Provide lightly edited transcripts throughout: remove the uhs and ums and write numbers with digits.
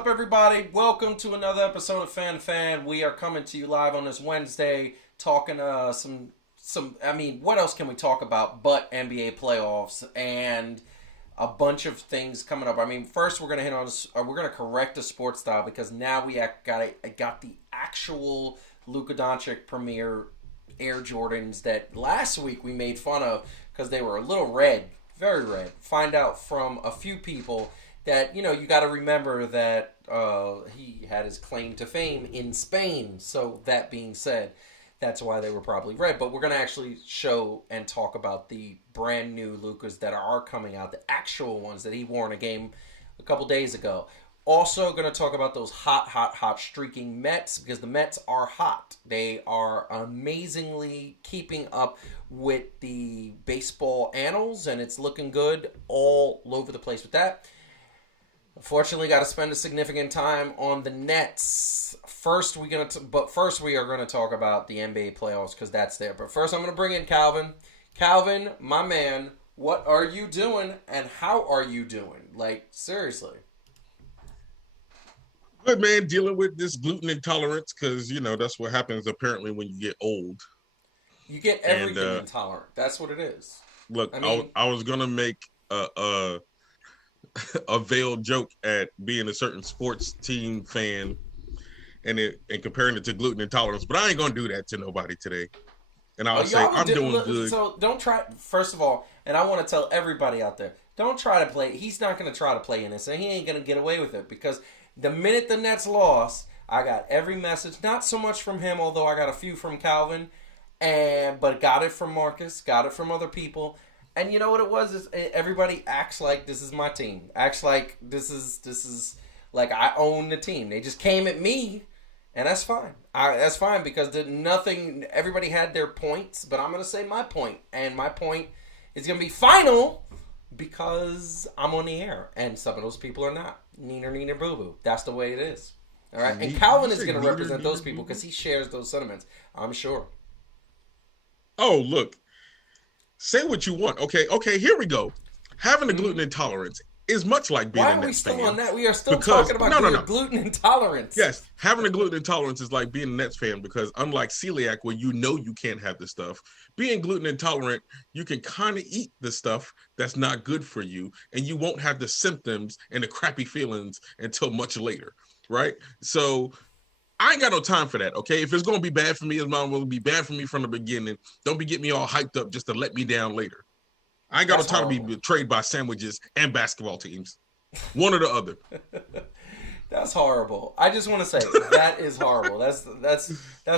up, everybody? Welcome to another episode of Fan2Fan. We are coming to you live on this Wednesday, talking some. I mean, what else can we talk about but NBA playoffs and a bunch of things coming up? I mean, first we're gonna hit on we're gonna correct the sports style because now we got the actual Luka Doncic Premier Air Jordans that last week we made fun of because they were a little red, very red. Find out from a few people that, you know, you got to remember that he had his claim to fame in Spain. So that being said, that's why they were probably red. But we're going to actually show and talk about the brand new Lukas that are coming out, the actual ones that he wore in a game a couple days ago. Also going to talk about those hot streaking Mets, because the Mets are hot. They are amazingly keeping up with the baseball annals, and it's looking good all over the place with that. Unfortunately, got to spend a significant time on the Nets. First, we are going to talk about the NBA playoffs because that's there. But first, I'm going to bring in Calvin. Calvin, my man, what are you doing and how are you doing? Like, seriously. Good, man, dealing with this gluten intolerance because, you know, that's what happens apparently when you get old. You get everything intolerant. That's what it is. Look, I was going to make a veiled joke at being a certain sports team fan and comparing it to gluten intolerance. But I ain't gonna do that to nobody today. And I'll say Y'all I'm doing good. So don't try. First of all, and I want to tell everybody out there, don't try to play. He's not going to try to play innocent. He ain't going to get away with it because the minute the Nets lost, I got every message. Not so much from him, although I got a few from Calvin, but got it from Marcus, got it from other people. And you know what it was? Is everybody acts like this is my team. Acts like this is like I own the team. They just came at me. And that's fine. That's fine because nothing. Everybody had their points, but I'm gonna say my point, and my point is gonna be final because I'm on the air, and some of those people are not. Neener boo boo. That's the way it is. All right. And Calvin is gonna represent those people because he shares those sentiments. I'm sure. Oh, look. Say what you want. Okay. Here we go. Having a gluten intolerance is much like being a Nets fan. Why are we still on that? We are still talking about gluten intolerance. Yes, having a gluten intolerance is like being a Nets fan because unlike celiac, where you know you can't have the stuff, being gluten intolerant, you can kind of eat the stuff that's not good for you, and you won't have the symptoms and the crappy feelings until much later, right? So I ain't got no time for that, okay? If it's going to be bad for me, it's going to be bad for me from the beginning. Don't be getting me all hyped up just to let me down later. I ain't got no time to be betrayed by sandwiches and basketball teams. One or the other. That's horrible. I just want to say that is horrible. That's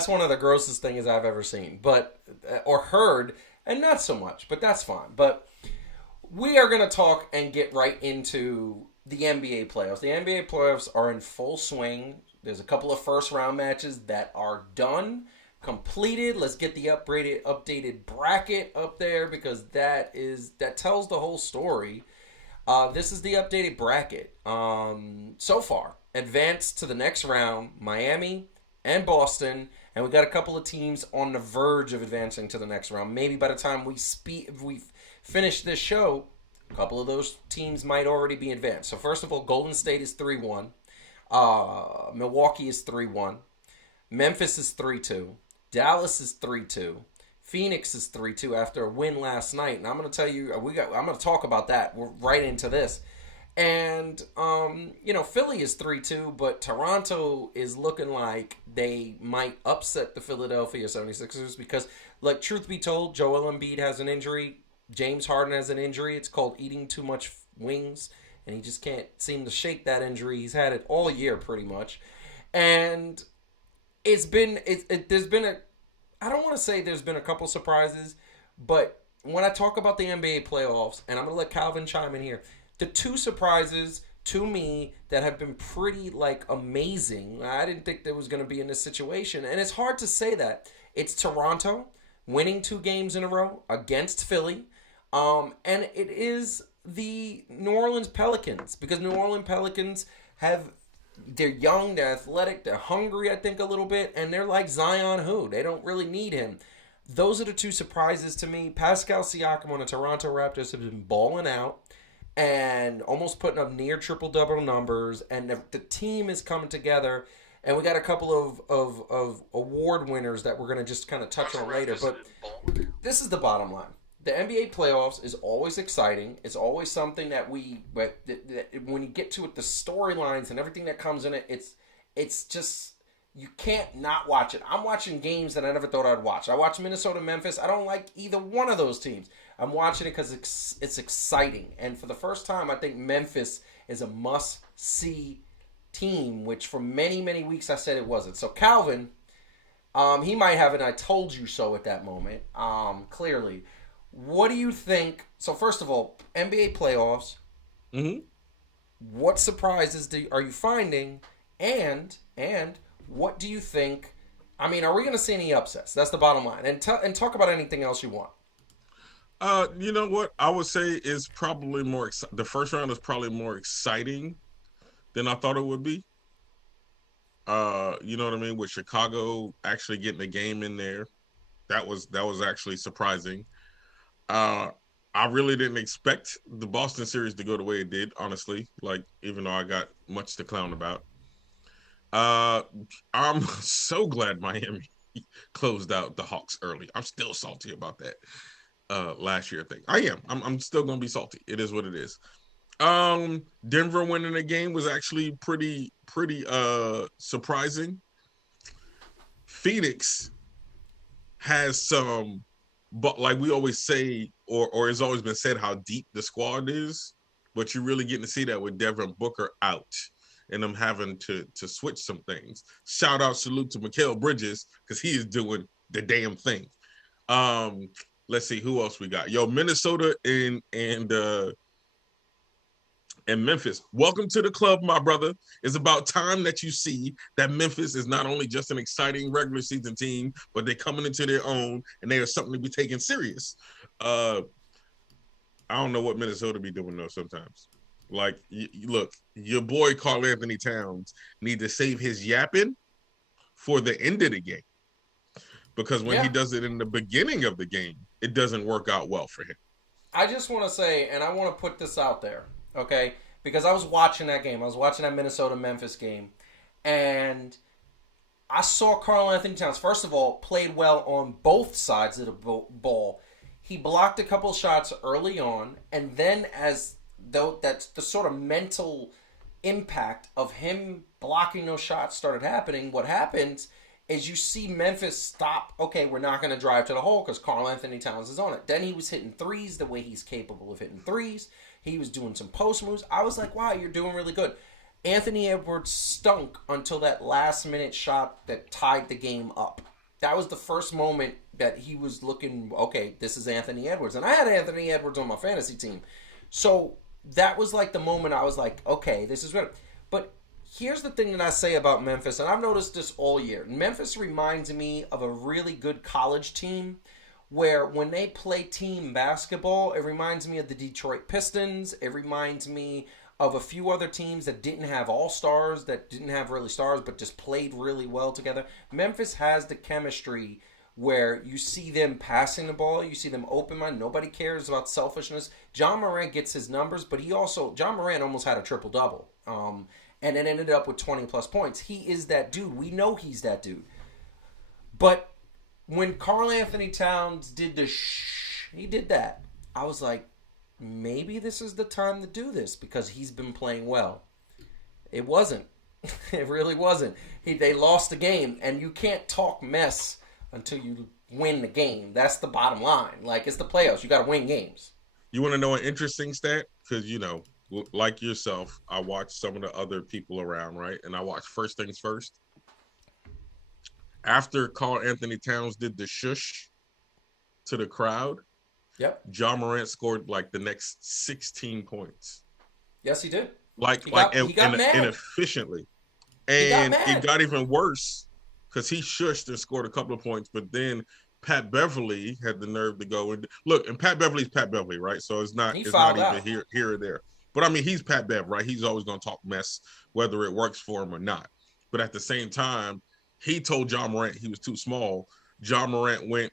one of the grossest things I've ever seen, but or heard, and not so much. But that's fine. But we are going to talk and get right into the NBA playoffs. The NBA playoffs are in full swing. There's a couple of first round matches that are done. Completed. Let's get the updated bracket up there because that tells the whole story. This is the updated bracket. So far, advanced to the next round, Miami and Boston, and we got a couple of teams on the verge of advancing to the next round. Maybe by the time we finish this show, a couple of those teams might already be advanced. So first of all, Golden State is 3-1. Milwaukee is 3-1. Memphis is 3-2. Dallas is 3-2. Phoenix is 3-2 after a win last night. And I'm going to tell you, I'm going to talk about that. We're right into this. And, Philly is 3-2, but Toronto is looking like they might upset the Philadelphia 76ers because, like, truth be told, Joel Embiid has an injury. James Harden has an injury. It's called eating too much wings. And he just can't seem to shake that injury. He's had it all year pretty much. And I don't want to say there's been a couple surprises, but when I talk about the NBA playoffs, and I'm going to let Calvin chime in here, the two surprises to me that have been pretty, amazing, I didn't think there was going to be in this situation, and it's hard to say that. It's Toronto winning 2 games in a row against Philly, and it is the New Orleans Pelicans, because New Orleans Pelicans they're young, they're athletic, they're hungry, I think, a little bit, and they're like Zion who. They don't really need him. Those are the two surprises to me. Pascal Siakam on the Toronto Raptors have been balling out and almost putting up near triple-double numbers, and the team is coming together, and we got a couple of award winners that we're going to just kind of touch on later, but this is the bottom line. The NBA playoffs is always exciting. It's always something that when you get to it, the storylines and everything that comes in it, it's just, you can't not watch it. I'm watching games that I never thought I'd watch. I watch Minnesota, Memphis. I don't like either one of those teams. I'm watching it because it's exciting. And for the first time, I think Memphis is a must-see team, which for many, many weeks I said it wasn't. So Calvin, he might have an I told you so at that moment, clearly. What do you think? So first of all, NBA playoffs. Mm-hmm. What surprises are you finding? And what do you think? I mean, are we going to see any upsets? That's the bottom line. And talk about anything else you want. You know what? I would say is probably more. The first round is probably more exciting than I thought it would be. You know what I mean? With Chicago actually getting a game in there, that was actually surprising. I really didn't expect the Boston series to go the way it did, honestly. Even though I got much to clown about. I'm so glad Miami closed out the Hawks early. I'm still salty about that last year thing. I am. I'm still gonna be salty. It is what it is. Denver winning the game was actually pretty surprising. Phoenix has some, but like we always say, or it's always been said, how deep the squad is. But you're really getting to see that with Devin Booker out and them having to switch some things. Shout out, salute to Mikal Bridges, because he is doing the damn thing. Let's see who else we got. Yo, Minnesota and Memphis. Welcome to the club, my brother. It's about time that you see that Memphis is not only just an exciting regular season team, but they're coming into their own and they are something to be taken serious. I don't know what Minnesota be doing though sometimes. Like, look, your boy Karl Anthony Towns need to save his yapping for the end of the game. Because when he does it in the beginning of the game, it doesn't work out well for him. I just want to say, and I want to put this out there, okay? Because I was watching that game. I was watching that Minnesota-Memphis game. And I saw Karl Anthony Towns, first of all, played well on both sides of the ball. He blocked a couple shots early on, and then as though that's the sort of mental impact of him blocking those shots started happening, what happens is you see Memphis stop. Okay, we're not going to drive to the hole because Karl Anthony Towns is on it. Then he was hitting threes the way he's capable of hitting threes. He was doing some post moves. I was like, wow, you're doing really good. Anthony Edwards stunk until that last minute shot that tied the game up. That was the first moment that he was looking, okay, this is Anthony Edwards. And I had Anthony Edwards on my fantasy team. So that was like the moment I was like, okay, this is good. But here's the thing that I say about Memphis, and I've noticed this all year. Memphis reminds me of a really good college team where when they play team basketball, it reminds me of the Detroit Pistons. It reminds me of a few other teams that didn't have all-stars, that didn't have really stars, but just played really well together. Memphis has the chemistry where you see them passing the ball, you see them open-minded, nobody cares about selfishness. John Morant gets his numbers, but John Morant almost had a triple-double. And then ended up with 20-plus points. He is that dude. We know he's that dude. But when Karl Anthony Towns did he did that, I was like, maybe this is the time to do this because he's been playing well. It wasn't. It really wasn't. They lost the game, and you can't talk mess until you win the game. That's the bottom line. Like, it's the playoffs. You got to win games. You want to know an interesting stat? Because, like yourself, I watch some of the other people around, right? And I watch First Things First. After Karl Anthony Towns did the shush to the crowd, John Morant scored like the next 16 points. Yes, he did. He got mad. Inefficiently. And it got even worse because he shushed and scored a couple of points, but then Pat Beverly had the nerve to go and look, and Pat Beverly's Pat Beverly, right? So it's not even here or there. But I mean, he's Pat Bev, right? He's always going to talk mess, whether it works for him or not. But at the same time, he told John Morant he was too small. John Morant went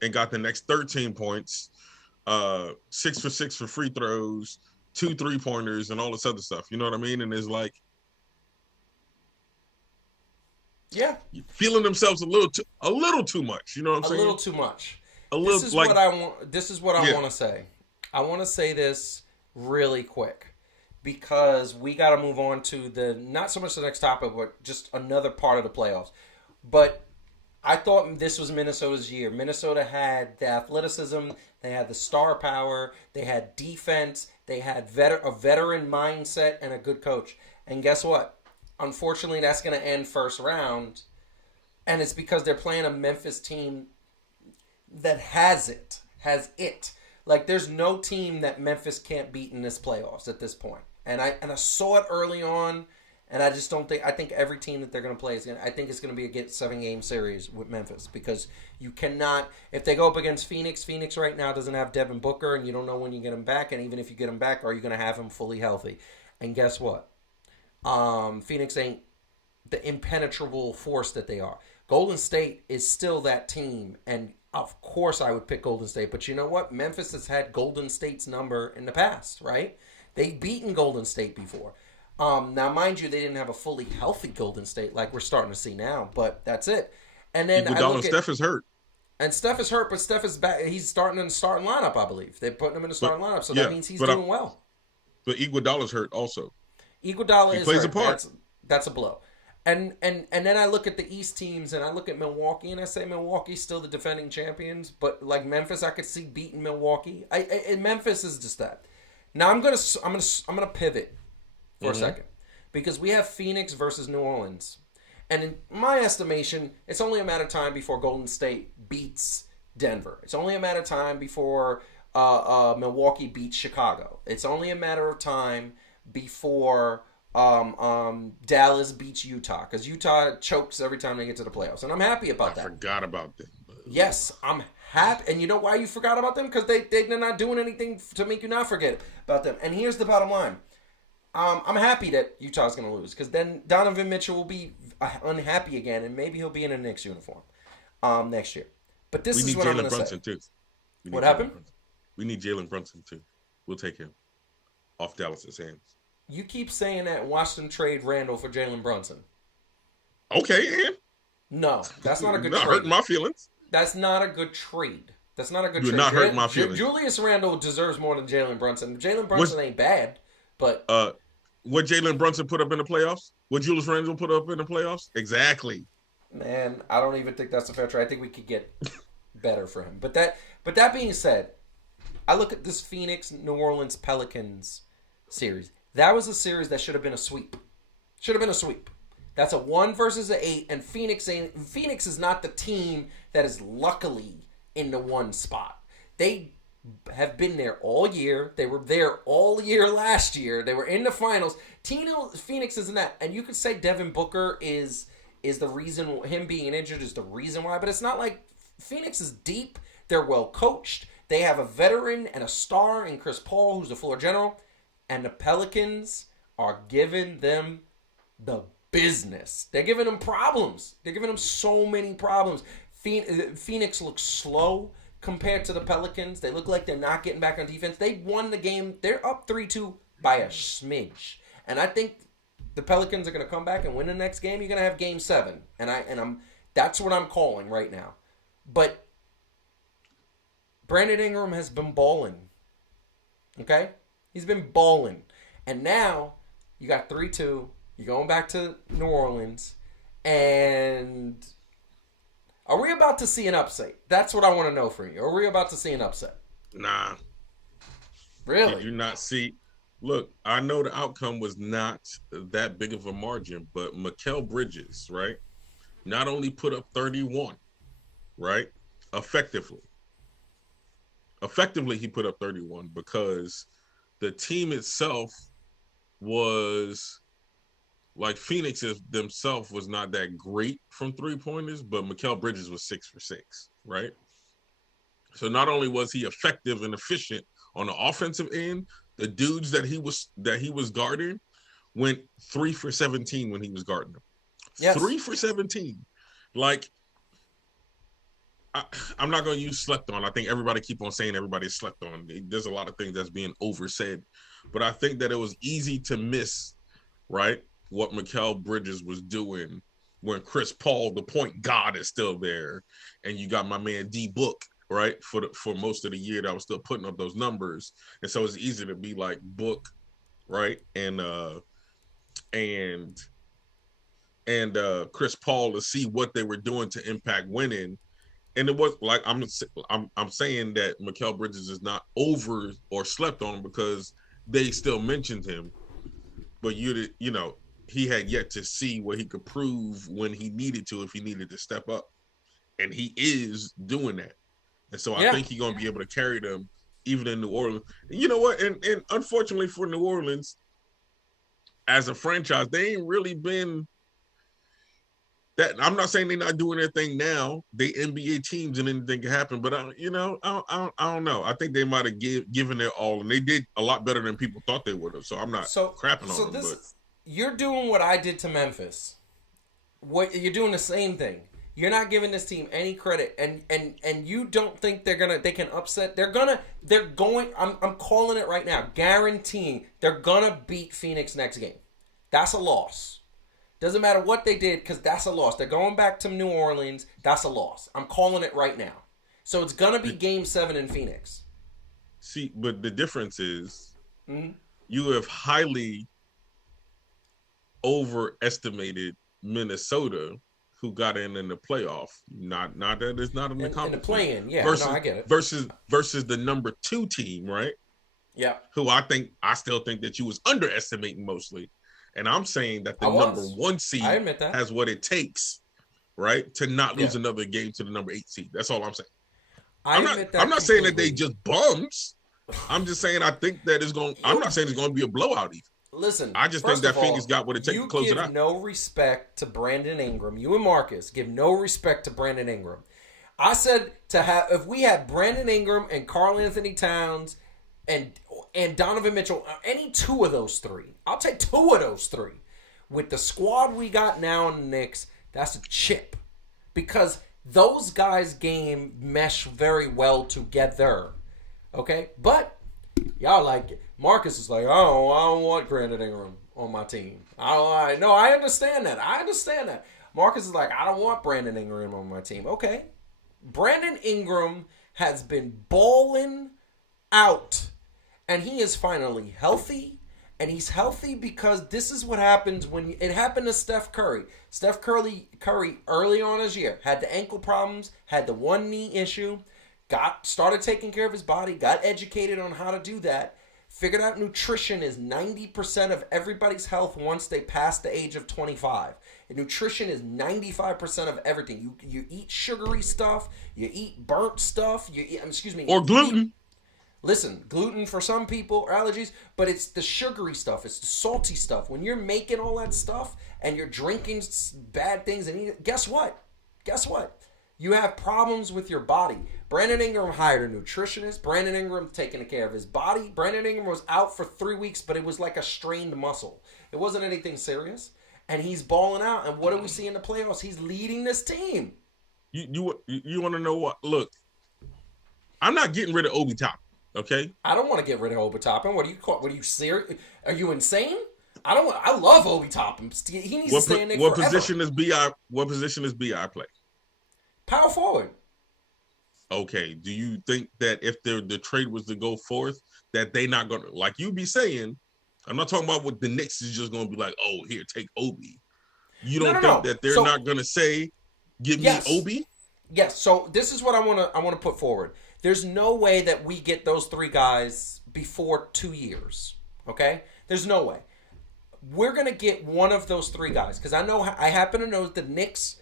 and got the next 13 points, 6 for 6 for free throws, 2 3-pointers, and all this other stuff. You know what I mean? And it's like, feeling themselves a little too much. You know what I'm saying? A little too much. This is what I want to say. I want to say this really quick because we got to move on to not so much the next topic, but just another part of the playoffs. But I thought this was Minnesota's year. Minnesota had the athleticism, they had the star power, they had defense, they had a veteran mindset and a good coach. And guess what? Unfortunately, that's going to end first round, and it's because they're playing a Memphis team that has it. Like, there's no team that Memphis can't beat in this playoffs at this point. And I saw it early on, and I just don't think... I think every team that they're going to play I think it's going to be a 7-game series with Memphis because you cannot... If they go up against Phoenix right now doesn't have Devin Booker, and you don't know when you get him back, and even if you get him back, are you going to have him fully healthy? And guess what? Phoenix ain't the impenetrable force that they are. Golden State is still that team, and of course I would pick Golden State, but you know what? Memphis has had Golden State's number in the past, right? They've beaten Golden State before. Now, mind you, they didn't have a fully healthy Golden State like we're starting to see now, but that's it. And then Steph is hurt. And Steph is hurt, but Steph is back. He's starting in the starting lineup, I believe. They're putting him in the starting lineup, so that means he's doing well. But Iguodala's hurt also. Iguodala is plays hurt. a part. That's a blow. And then I look at the East teams and I look at Milwaukee and I say Milwaukee's still the defending champions, but like Memphis, I could see beating Milwaukee. And Memphis is just that. Now I'm gonna pivot for a second because we have Phoenix versus New Orleans, and in my estimation, it's only a matter of time before Golden State beats Denver. It's only a matter of time before Milwaukee beats Chicago. It's only a matter of time before Dallas beats Utah, because Utah chokes every time they get to the playoffs, and I'm happy about that. I forgot about them. Yes, I'm happy, and you know why you forgot about them? Because they're not doing anything to make you not forget about them. And here's the bottom line: I'm happy that Utah's going to lose, because then Donovan Mitchell will be unhappy again, and maybe he'll be in a Knicks uniform next year. But this is what I'm going to say. Too. What happened? We need Jalen Brunson too. We'll take him off Dallas's hands. You keep saying that and watch them trade Randall for Jalen Brunson. Okay, and? No, that's not a good trade. Not hurting my feelings. That's not a good trade. That's not a good trade. You're not hurting my feelings. Julius Randle deserves more than Jalen Brunson. Jalen Brunson ain't bad, but... What Jalen Brunson put up in the playoffs? What Julius Randle put up in the playoffs? Exactly. Man, I don't even think that's a fair trade. I think we could get better for him. But that being said, I look at this Phoenix, New Orleans, Pelicans series. That was a series that should have been a sweep. Should have been a sweep. That's a 1 versus an 8, and Phoenix is not the team that is luckily in the 1 spot. They have been there all year. They were there all year last year. They were in the finals. Phoenix isn't that. And you could say Devin Booker is the reason, him being injured is the reason why, but it's not like Phoenix is deep. They're well coached. They have a veteran and a star in Chris Paul, who's the floor general. And the Pelicans are giving them the business. They're giving them problems. They're giving them so many problems. Phoenix looks slow compared to the Pelicans. They look like they're not getting back on defense. They won the game. They're up 3-2 by a smidge. And I think the Pelicans are going to come back and win the next game. You're going to have game 7. And that's what I'm calling right now. But Brandon Ingram has been balling. Okay? He's been balling. And now you got 3-2. You're going back to New Orleans. And are we about to see an upset? That's what I want to know from you. Are we about to see an upset? Nah. Really? Did you not see? Look, I know the outcome was not that big of a margin, but Mikal Bridges, right, not only put up 31, right, effectively, he put up 31 because the team itself was like Phoenix themselves was not that great from 3-pointers, but Mikal Bridges was 6 for 6, right? So not only was he effective and efficient on the offensive end, the dudes that he was guarding went 3 for 17 when he was guarding them. Yes. 3 for 17. Like, I'm not going to use slept on. I think everybody keep on saying everybody slept on. There's a lot of things that's being oversaid. But I think that it was easy to miss, right, what Mikal Bridges was doing when Chris Paul, the point guard, is still there. And you got my man D Book, right, for most of the year that was still putting up those numbers. And so it's easy to be like Book, right, and Chris Paul to see what they were doing to impact winning. And it was like I'm saying that Mikal Bridges is not over or slept on because they still mentioned him, but you know he had yet to see what he could prove when he needed to, if he needed to step up, and he is doing that. And so I think he's gonna be able to carry them even in New Orleans. And you know what? And unfortunately for New Orleans, as a franchise, they ain't really been. That, I'm not saying they're not doing their thing now. They NBA teams and anything can happen, but I don't know. I think they might have given their all, and they did a lot better than people thought they would have. So I'm not crapping on them. You're doing what I did to Memphis. You're doing the same thing. You're not giving this team any credit, and you don't think they can upset. They're going. I'm calling it right now, guaranteeing they're gonna beat Phoenix next game. That's a loss. Doesn't matter what they did, because that's a loss. They're going back to New Orleans. That's a loss. I'm calling it right now. So it's going to be Game 7 in Phoenix. See, but the difference is you have highly overestimated Minnesota, who got in the playoff. Not that it's not in the conference. In the play-in, yeah. Versus, no, I get it. Versus the number 2 team, right? Yeah. Who I still think that you was underestimating mostly. And I'm saying that the number 1 seed has what it takes, right, to not lose another game to the number 8 seed. That's all I'm saying. I'm not saying that they just bums. I'm just saying I think that it's going. I'm not saying it's going to be a blowout either. Listen, I just think that Phoenix got what it takes to close it out. You give no respect to Brandon Ingram. You and Marcus give no respect to Brandon Ingram. I said if we had Brandon Ingram and Karl Anthony Towns and Donovan Mitchell, any 2 of those 3, I'll take 2 of those 3. With the squad we got now in the Knicks, that's a chip, because those guys' game mesh very well together. Okay, but y'all like it. Marcus is like, oh, I don't want Brandon Ingram on my team. I understand that. Marcus is like, I don't want Brandon Ingram on my team. Okay. Brandon Ingram has been balling out, and he is finally healthy. And he's healthy because this is what happens when it happened to Steph Curry. Steph Curry early on his year had the ankle problems, had the one knee issue, started taking care of his body, got educated on how to do that. Figured out nutrition is 90% of everybody's health once they pass the age of 25. And nutrition is 95% of everything. You eat sugary stuff, you eat burnt stuff, or gluten. Listen, gluten for some people, or allergies, but it's the sugary stuff, it's the salty stuff. When you're making all that stuff and you're drinking bad things and eating, guess what? You have problems with your body. Brandon Ingram hired a nutritionist. Brandon Ingram taking care of his body. Brandon Ingram was out for 3 weeks, but it was like a strained muscle. It wasn't anything serious. And he's balling out. And what do we see in the playoffs? He's leading this team. You want to know what? Look, I'm not getting rid of Obi Toppin, okay? I don't want to get rid of Obi Toppin. What are you serious? Are you insane? I love Obi Toppin. He needs to stay in there forever. What position does BI play? Power forward. Okay. Do you think that if the trade was to go forth, that they not gonna, like you be saying, I'm not talking about what the Knicks is just gonna be like, oh, here, take Obi. You don't think that they're not gonna say, give me Obi? Yes. So this is what I wanna put forward. There's no way that we get those 3 guys before 2 years. Okay? There's no way. We're gonna get one of those 3 guys, because I happen to know that the Knicks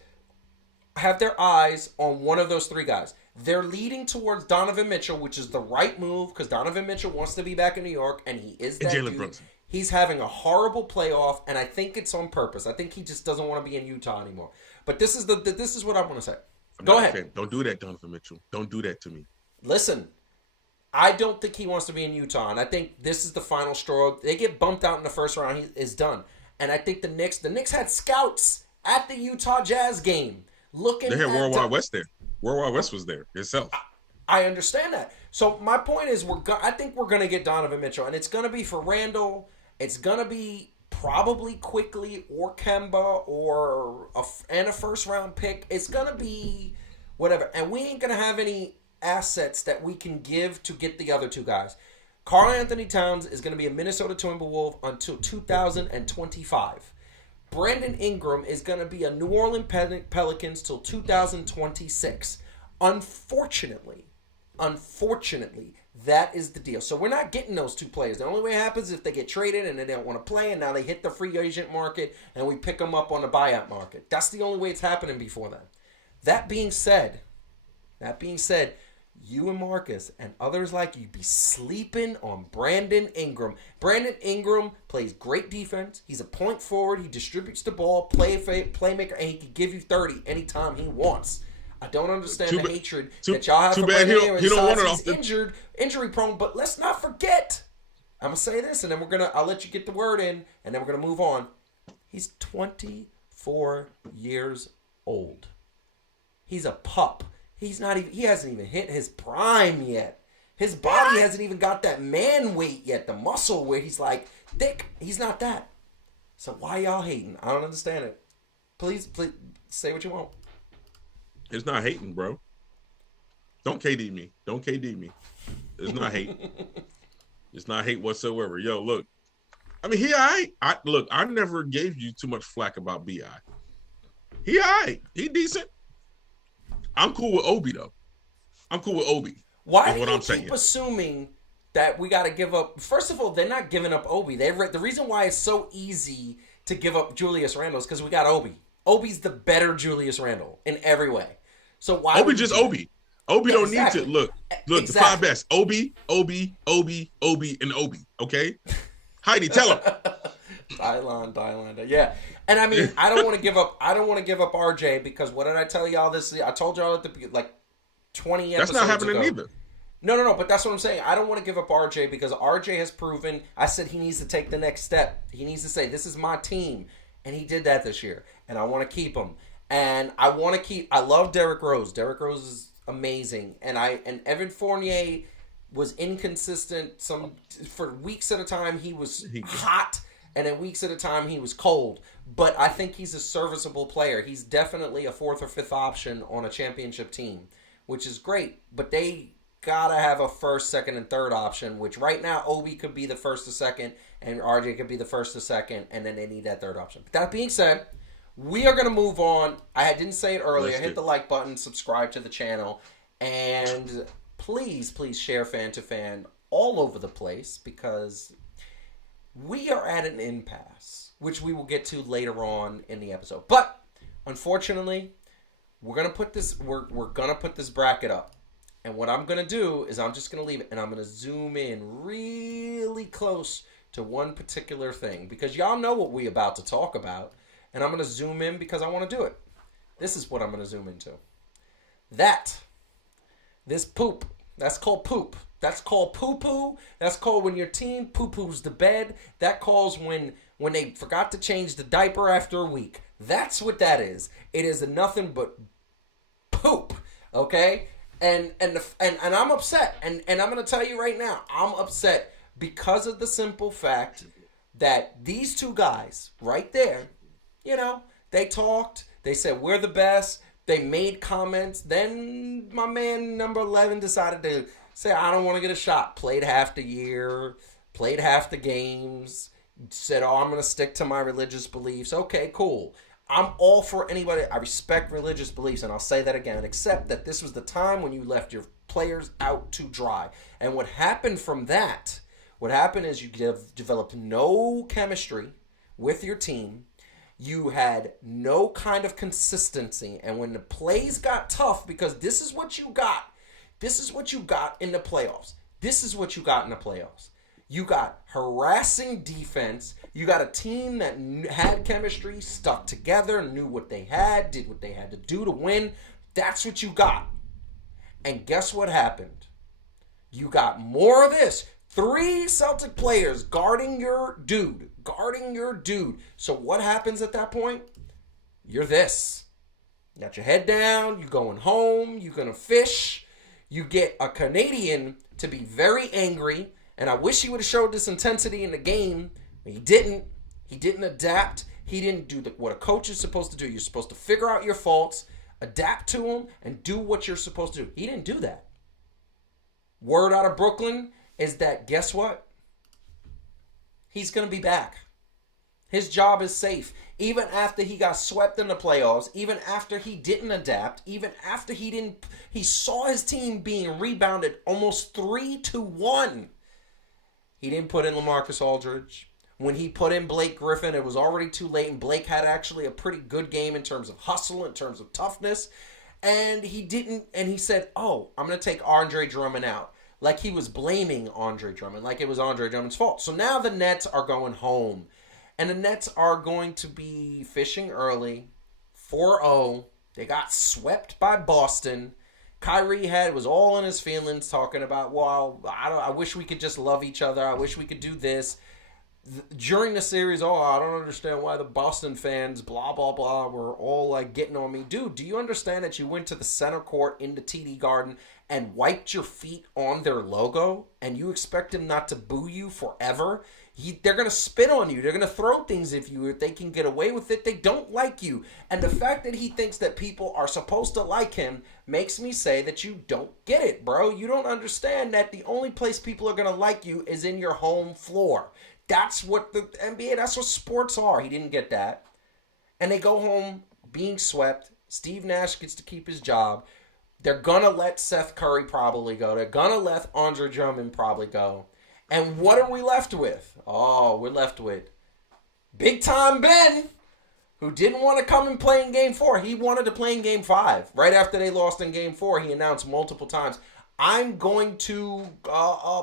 have their eyes on one of those 3 guys. They're leading towards Donovan Mitchell, which is the right move, because Donovan Mitchell wants to be back in New York, and he is that dude. Brunson. He's having a horrible playoff, and I think it's on purpose. I think he just doesn't want to be in Utah anymore. But this is what I want to say. Go ahead. Don't do that, Donovan Mitchell. Don't do that to me. Listen, I don't think he wants to be in Utah, and I think this is the final straw. They get bumped out in the first round. He is done. And I think the Knicks had scouts at the Utah Jazz game. They had Worldwide West there. Worldwide West was there itself. I understand that. So my point is, I think we're going to get Donovan Mitchell, and it's going to be for Randall. It's going to be probably quickly or Kemba or a first round pick. It's going to be whatever, and we ain't going to have any assets that we can give to get the other 2 guys. Karl Anthony Towns is going to be a Minnesota Timberwolf until 2025. Brandon Ingram is going to be a New Orleans Pelicans till 2026. Unfortunately, that is the deal. So we're not getting those 2 players. The only way it happens is if they get traded and they don't want to play, and now they hit the free agent market and we pick them up on the buyout market. That's the only way it's happening before then. That being said, you and Marcus and others like you be sleeping on Brandon Ingram. Brandon Ingram plays great defense. He's a point forward. He distributes the ball, playmaker, and he can give you 30 anytime he wants. I don't understand the hatred that y'all have for Brandon Ingram. He don't want it often. He's injury prone, but let's not forget. I'm going to say this, and then I'll let you get the word in, and then we're going to move on. He's 24 years old. He's a pup. He hasn't even hit his prime yet. His body hasn't even got that man weight yet, the muscle where he's like thick. He's not that. So why y'all hating? I don't understand it. Please say what you want. It's not hating, bro. Don't KD me. It's not hate. It's not hate whatsoever. Yo, look. I mean, I never gave you too much flack about BI. He all right. He decent. I'm cool with Obi though. I'm cool with Obi. Why Is do what you I'm saying. keep assuming that we got to give up? First of all, they're not giving up Obi. The reason why it's so easy to give up Julius Randle is because we got Obi. Obi's the better Julius Randle in every way. So why Obi would just do Obi. Obi don't exactly. need to look. Look, the five best. Obi, and Obi. Okay, Heidi, tell him. Dylan. Yeah. And I mean, I don't want to give up RJ because what did I tell y'all this? I told y'all at the 20 episodes That's not happening ago. either. No, but that's what I'm saying. I don't want to give up RJ because RJ has proven, I said he needs to take the next step. He needs to say, this is my team. And he did that this year. And I want to keep him. And I love Derrick Rose. Derrick Rose is amazing. And Evan Fournier was inconsistent. For weeks at a time he was hot, and then weeks at a time he was cold. But I think he's a serviceable player. He's definitely a fourth or fifth option on a championship team, which is great. But they gotta have a first, second, and third option, which right now Obi could be the first to second, and RJ could be the first to second, and then they need that third option. But that being said, we are gonna move on. I didn't say it earlier. Hit the like button, subscribe to the channel, and please share Fan2Fan all over the place because we are at an impasse, which we will get to later on in the episode. But unfortunately, we're gonna put this bracket up. And what I'm going to do is I'm just going to leave it and I'm going to zoom in really close to one particular thing because y'all know what we about to talk about. And I'm going to zoom in because I want to do it. This is what I'm going to zoom into. This poop. That's called poop. That's called poo-poo. That's called when your team poo-poos the bed. That calls when they forgot to change the diaper after a week. That's what that is. It is nothing but poop. Okay? And I'm upset. And I'm going to tell you right now, I'm upset because of the simple fact that these two guys right there, they talked. They said, we're the best. They made comments. Then my man number 11 decided to say, I don't want to get a shot. Played half the year. Played half the games. Said, I'm going to stick to my religious beliefs. Okay, cool. I'm all for anybody. I respect religious beliefs, and I'll say that again, except that this was the time when you left your players out to dry. And what happened is you developed no chemistry with your team. You had no kind of consistency. And when the plays got tough, because this is what you got. This is what you got in the playoffs. You got harassing defense. You got a team that had chemistry, stuck together, knew what they had, did what they had to do to win. That's what you got. And guess what happened? You got more of this. 3 Celtic players guarding your dude. So what happens at that point? You're this. You got your head down. You're going home. You're going to fish. You get a Canadian to be very angry. And I wish he would have showed this intensity in the game. He didn't. He didn't adapt. He didn't do what a coach is supposed to do. You're supposed to figure out your faults, adapt to them, and do what you're supposed to do. He didn't do that. Word out of Brooklyn is that, guess what? He's going to be back. His job is safe. Even after he got swept in the playoffs, even after he didn't adapt, even after he saw his team being rebounded almost 3-1. He didn't put in LaMarcus Aldridge. When he put in Blake Griffin, it was already too late, and Blake had actually a pretty good game in terms of hustle, in terms of toughness. And he didn't, and he said, I'm going to take Andre Drummond out. Like he was blaming Andre Drummond, like it was Andre Drummond's fault. So now the Nets are going home. And the Nets are going to be fishing early, 4-0. They got swept by Boston. Kyrie was all in his feelings talking about, I wish we could just love each other. I wish we could do this. During the series, I don't understand why the Boston fans, blah, blah, blah, were all like getting on me. Dude, do you understand that you went to the center court in the TD Garden and wiped your feet on their logo and you expect them not to boo you forever? They're going to spit on you. They're going to throw things at you if they can get away with it. They don't like you. And the fact that he thinks that people are supposed to like him makes me say that you don't get it, bro. You don't understand that the only place people are going to like you is in your home floor. That's what the NBA, that's what sports are. He didn't get that. And they go home being swept. Steve Nash gets to keep his job. They're going to let Seth Curry probably go. They're going to let Andre Drummond probably go. And what are we left with? Oh, we're left with Big Time Ben, who didn't want to come and play in Game 4. He wanted to play in Game 5. Right after they lost in Game 4, he announced multiple times, I'm going to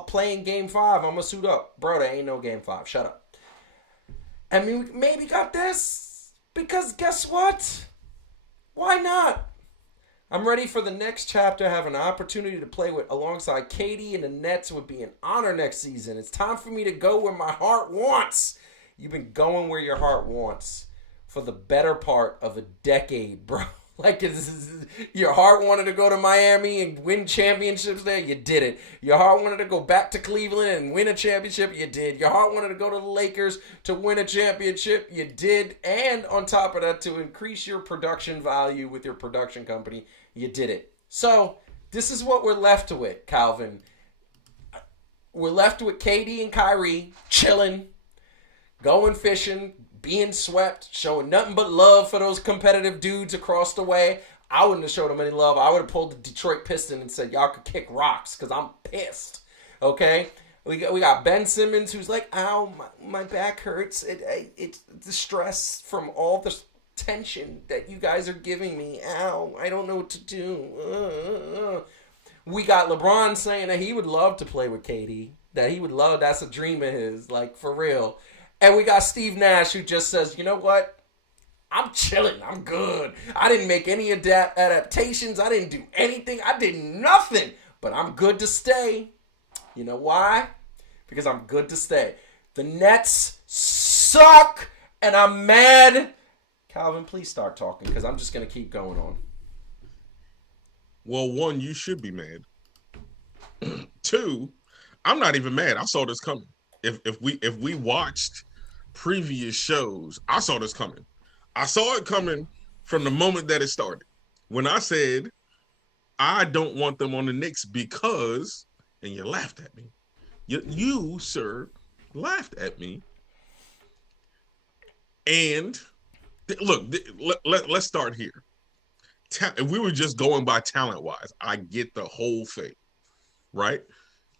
play in Game 5. I'm going to suit up. Bro, there ain't no Game 5. Shut up. I mean, we maybe got this because guess what? Why not? I'm ready for the next chapter. Have an opportunity to play with alongside Katie and the Nets would be an honor next season. It's time for me to go where my heart wants. You've been going where your heart wants for the better part of a decade, bro. Like, your heart wanted to go to Miami and win championships there? You did it. Your heart wanted to go back to Cleveland and win a championship? You did. Your heart wanted to go to the Lakers to win a championship? You did. And on top of that, to increase your production value with your production company, you did it. So, this is what we're left with, Calvin. We're left with KD and Kyrie chilling, going fishing, being swept, showing nothing but love for those competitive dudes across the way. I wouldn't have showed them any love. I would have pulled the Detroit Pistons and said, y'all could kick rocks because I'm pissed. Okay? We got Ben Simmons who's like, ow, my back hurts. It's the stress from all the tension that you guys are giving me. Ow, I don't know what to do. We got LeBron saying that he would love to play with KD. That he would love, that's a dream of his, like for real. And we got Steve Nash who just says, you know what? I'm chilling. I'm good. I didn't make any adaptations. I didn't do anything. I did nothing. But I'm good to stay. You know why? Because I'm good to stay. The Nets suck. And I'm mad. Calvin, please start talking because I'm just going to keep going on. Well, one, you should be mad. Two, I'm not even mad. I saw this coming. If we watched previous shows, I saw this coming. I saw it coming from the moment that it started. When I said, I don't want them on the Knicks because, and you laughed at me. You, sir, laughed at me. And look, let's start here. If we were just going by talent-wise, I get the whole thing, right?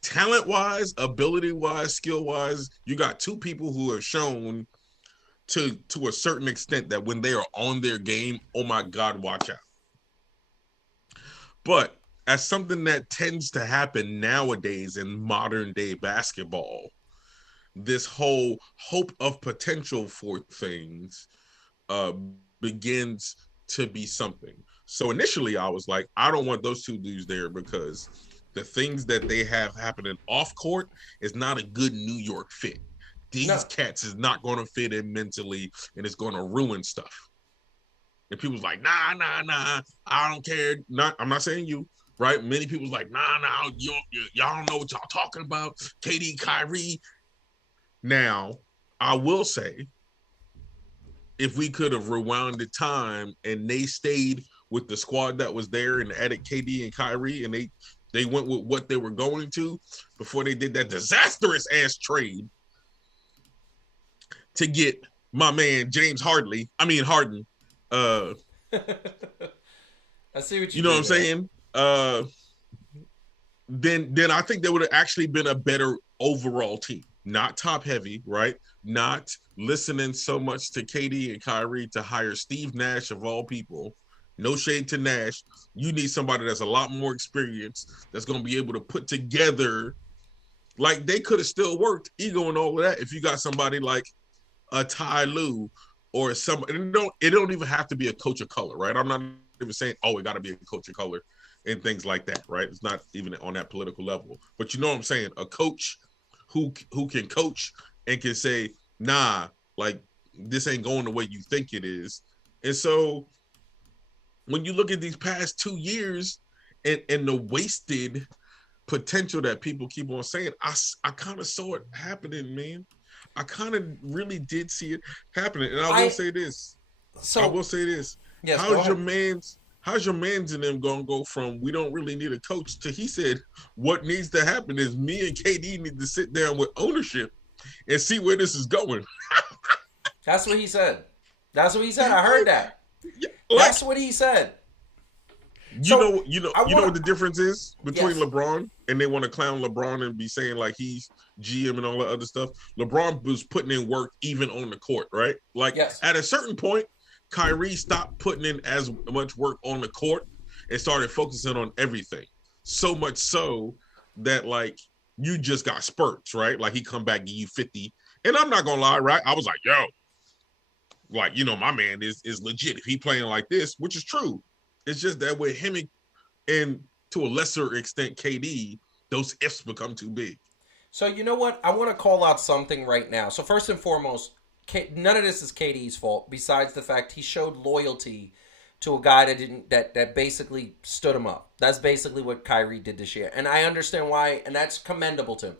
Talent-wise, ability-wise, skill-wise, you got two people who have shown to a certain extent that when they are on their game, oh my God, watch out. But as something that tends to happen nowadays in modern-day basketball, this whole hope of potential for things begins to be something. So initially, I was like, I don't want those two dudes there because the things that they have happening off court is not a good New York fit. These cats is not going to fit in mentally, and it's going to ruin stuff. And people's like, nah, I don't care. I'm not saying you, right? Many people's like, nah, y'all don't know what y'all talking about. KD, Kyrie. Now, I will say, if we could have rewound the time and they stayed with the squad that was there and added KD and Kyrie and they went with what they were going to before they did that disastrous ass trade to get my man James Harden. I see what you know what I'm saying? Then I think there would have actually been a better overall team. Not top heavy, right? Not listening so much to KD and Kyrie to hire Steve Nash of all people. No shade to Nash. You need somebody that's a lot more experienced that's going to be able to put together. Like, they could have still worked, ego and all of that, if you got somebody like a Ty Lue or somebody. It don't even have to be a coach of color, right? I'm not even saying, it got to be a coach of color and things like that, right? It's not even on that political level. But you know what I'm saying? A coach who can coach and can say, nah, like, this ain't going the way you think it is. And so when you look at these past 2 years and the wasted potential that people keep on saying, I kind of saw it happening, man. I kind of really did see it happening. And I will say this. Yes, how's your man's and them gonna go from we don't really need a coach to he said what needs to happen is me and KD need to sit down with ownership and see where this is going. That's what he said. I heard that. Like, That's what he said. you So know, you know, I you know want what the difference is between yes, LeBron and they want to clown LeBron and be saying like he's GM and all that other stuff. LeBron was putting in work even on the court, right? Like yes. at a certain point, Kyrie stopped putting in as much work on the court and started focusing on everything. So much so that like you just got spurts, right? Like he come back give you 50. And I'm not gonna lie, right? I was like, yo, like, you know, my man is legit. If he playing like this, which is true. It's just that with him and to a lesser extent KD, those ifs become too big. So you know what? I want to call out something right now. So first and foremost, none of this is KD's fault. Besides the fact he showed loyalty to a guy that didn't that basically stood him up. That's basically what Kyrie did this year, and I understand why, and that's commendable to him.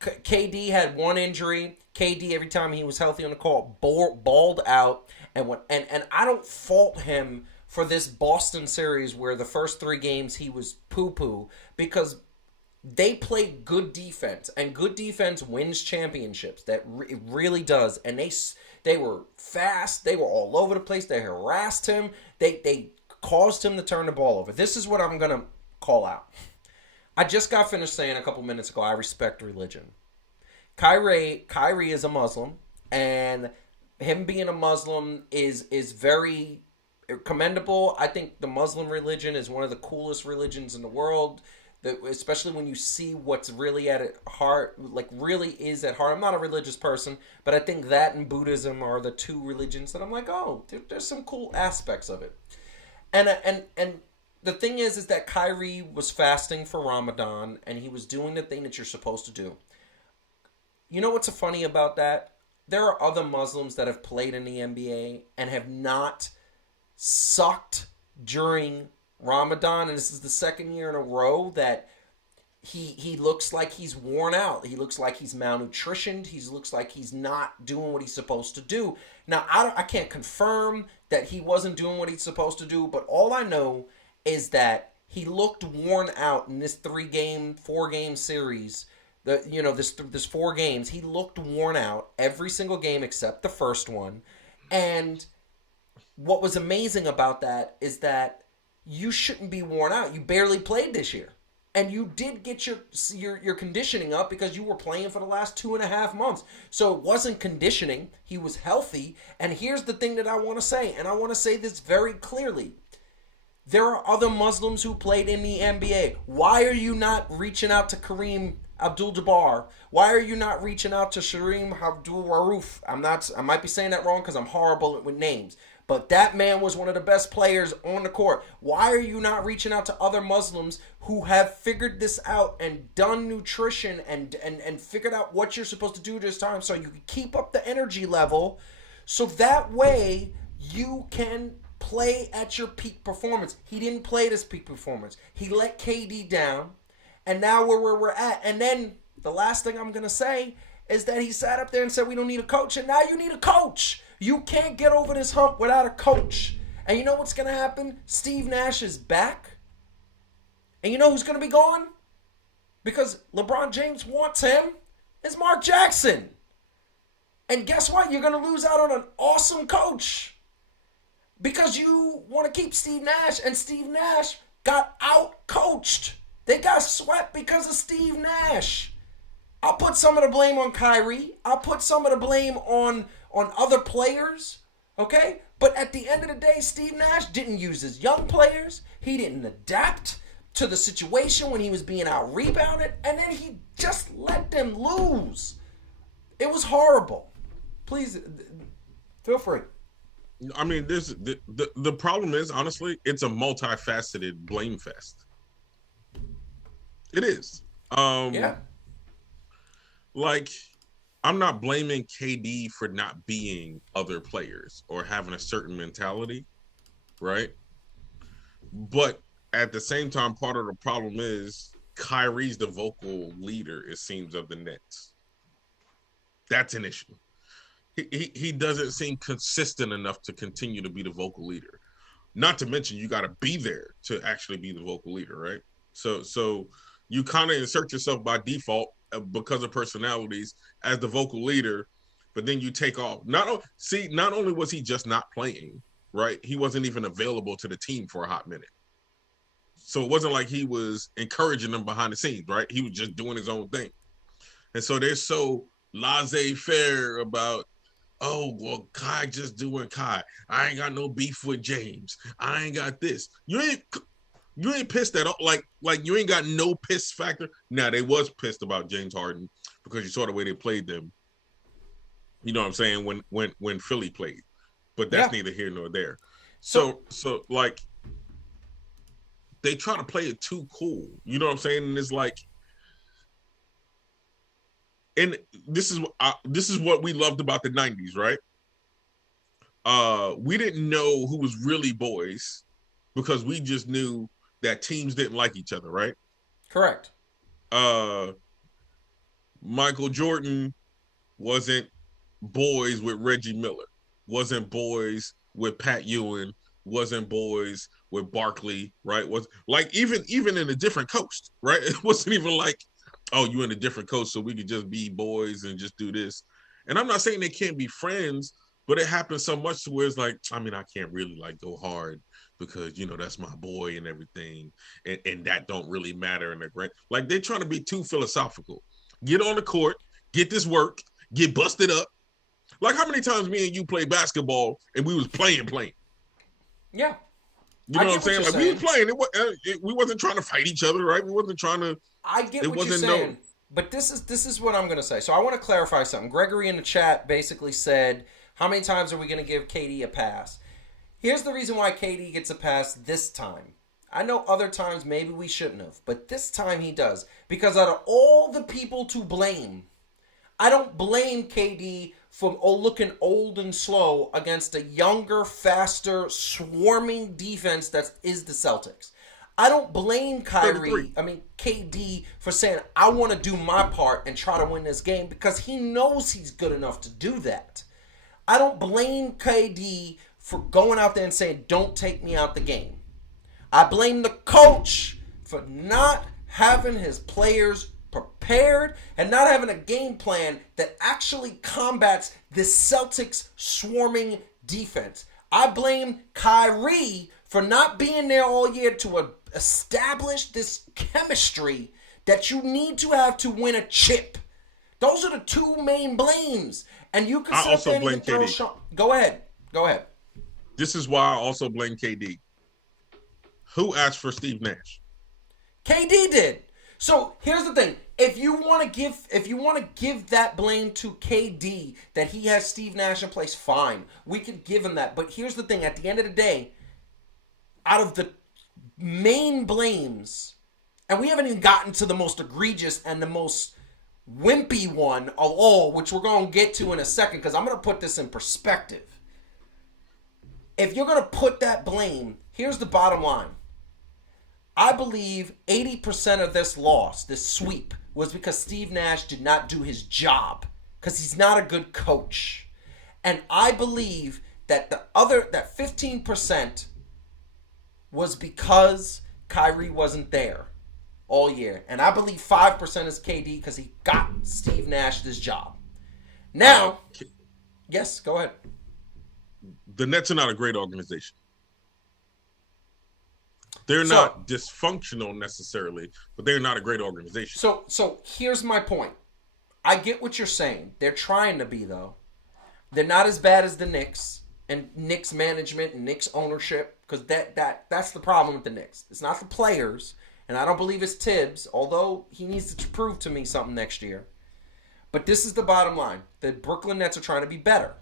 KD had one injury. KD every time he was healthy on the court balled out, and I don't fault him for this Boston series where the first 3 games he was poo poo because they played good defense, and good defense wins championships. It really does. And they were fast. They were all over the place. They harassed him. They caused him to turn the ball over. This is what I'm gonna call out. I just got finished saying a couple minutes ago, I respect religion. Kyrie is a Muslim, and him being a Muslim is very commendable. I think the Muslim religion is one of the coolest religions in the world. Especially when you see what's really at heart, like really is at heart. I'm not a religious person, but I think that and Buddhism are the 2 religions that I'm like, oh, there's some cool aspects of it. And the thing is that Kyrie was fasting for Ramadan, and he was doing the thing that you're supposed to do. You know what's funny about that? There are other Muslims that have played in the NBA and have not sucked during Ramadan, and this is the 2nd year in a row that he looks like he's worn out. He looks like he's malnutritioned. He looks like he's not doing what he's supposed to do. Now, I can't confirm that he wasn't doing what he's supposed to do, but all I know is that he looked worn out in this 4-game series. This 4 games, he looked worn out every single game except the first one. And what was amazing about that is that you shouldn't be worn out. You barely played this year. And you did get your conditioning up because you were playing for the last 2.5 months. So it wasn't conditioning. He was healthy. And here's the thing that I want to say, and I want to say this very clearly. There are other Muslims who played in the NBA. Why are you not reaching out to Kareem Abdul-Jabbar? Why are you not reaching out to Shareem Abdul-Rauf? I might be saying that wrong because I'm horrible with names. But that man was one of the best players on the court. Why are you not reaching out to other Muslims who have figured this out and done nutrition and figured out what you're supposed to do this time so you can keep up the energy level so that way you can play at your peak performance? He didn't play at his peak performance. He let KD down, and now we're where we're at. And then the last thing I'm going to say is that he sat up there and said we don't need a coach, and now you need a coach. You can't get over this hump without a coach. And you know what's going to happen? Steve Nash is back. And you know who's going to be gone? Because LeBron James wants him. It's Mark Jackson. And guess what? You're going to lose out on an awesome coach. Because you want to keep Steve Nash. And Steve Nash got out-coached. They got swept because of Steve Nash. I'll put some of the blame on Kyrie. I'll put some of the blame on other players, okay? But at the end of the day, Steve Nash didn't use his young players. He didn't adapt to the situation when he was being out-rebounded, and then he just let them lose. It was horrible. Please, feel free. I mean, the problem is, honestly, it's a multifaceted blame fest. It is. Yeah. Like, I'm not blaming KD for not being other players or having a certain mentality, right? But at the same time, part of the problem is Kyrie's the vocal leader, it seems, of the Nets. That's an issue. He doesn't seem consistent enough to continue to be the vocal leader. Not to mention, you got to be there to actually be the vocal leader, right? So you kind of insert yourself by default because of personalities as the vocal leader, but then you take off. Not only was he just not playing, right? He wasn't even available to the team for a hot minute. So it wasn't like he was encouraging them behind the scenes, right? He was just doing his own thing. And so they're so laissez-faire about, oh, well, Kai just doing Kai. I ain't got no beef with James. I ain't got this. You ain't pissed at all. Like you ain't got no piss factor. Now, they was pissed about James Harden because you saw the way they played them. You know what I'm saying? When Philly played. But that's neither here nor there. So like, they try to play it too cool. You know what I'm saying? And it's like, and this is what we loved about the 90s, right? We didn't know who was really boys because we just knew that teams didn't like each other, right? Correct. Michael Jordan wasn't boys with Reggie Miller, wasn't boys with Pat Ewing, wasn't boys with Barkley, right? Was like even in a different coast, right? It wasn't even like, oh, you in a different coast, so we could just be boys and just do this. And I'm not saying they can't be friends, but it happens so much to where it's like, I mean, I can't really like go hard because, you know, that's my boy and everything. And that don't really matter in the grand. Like, they're trying to be too philosophical. Get on the court, get this work, get busted up. Like, how many times me and you played basketball and we was playing? Yeah. You know what I'm saying? Like, we was playing. We wasn't trying to fight each other, right? We wasn't trying to. I get what you're saying, but this is what I'm going to say. So I want to clarify something. Gregory in the chat basically said, how many times are we going to give KD a pass? Here's the reason why KD gets a pass this time. I know other times maybe we shouldn't have, but this time he does. Because out of all the people to blame, I don't blame KD for looking old and slow against a younger, faster, swarming defense that is the Celtics. I don't blame KD for saying, I want to do my part and try to win this game, because he knows he's good enough to do that. I don't blame KD for going out there and saying, don't take me out the game. I blame the coach for not having his players prepared and not having a game plan that actually combats the Celtics swarming defense. I blame Kyrie for not being there all year to establish this chemistry that you need to have to win a chip. Those are the two main blames. And you can also blame KD. Go ahead. This is why I also blame KD. Who asked for Steve Nash? KD did. So here's the thing: if you want to give that blame to KD that he has Steve Nash in place, fine, we could give him that. But here's the thing: at the end of the day, out of the main blames, and we haven't even gotten to the most egregious and the most wimpy one of all, which we're going to get to in a second, because I'm going to put this in perspective. If you're going to put that blame, here's the bottom line. I believe 80% of this loss, this sweep, was because Steve Nash did not do his job, because he's not a good coach. And I believe that that 15% was because Kyrie wasn't there all year. And I believe 5% is KD because he got Steve Nash this job. Now, yes, go ahead. The Nets are not a great organization. They're not dysfunctional necessarily, but they're not a great organization. So here's my point. I get what you're saying. They're trying to be, though. They're not as bad as the Knicks and Knicks management and Knicks ownership, because that's the problem with the Knicks. It's not the players, and I don't believe it's Tibbs, although he needs to prove to me something next year. But this is the bottom line. The Brooklyn Nets are trying to be better.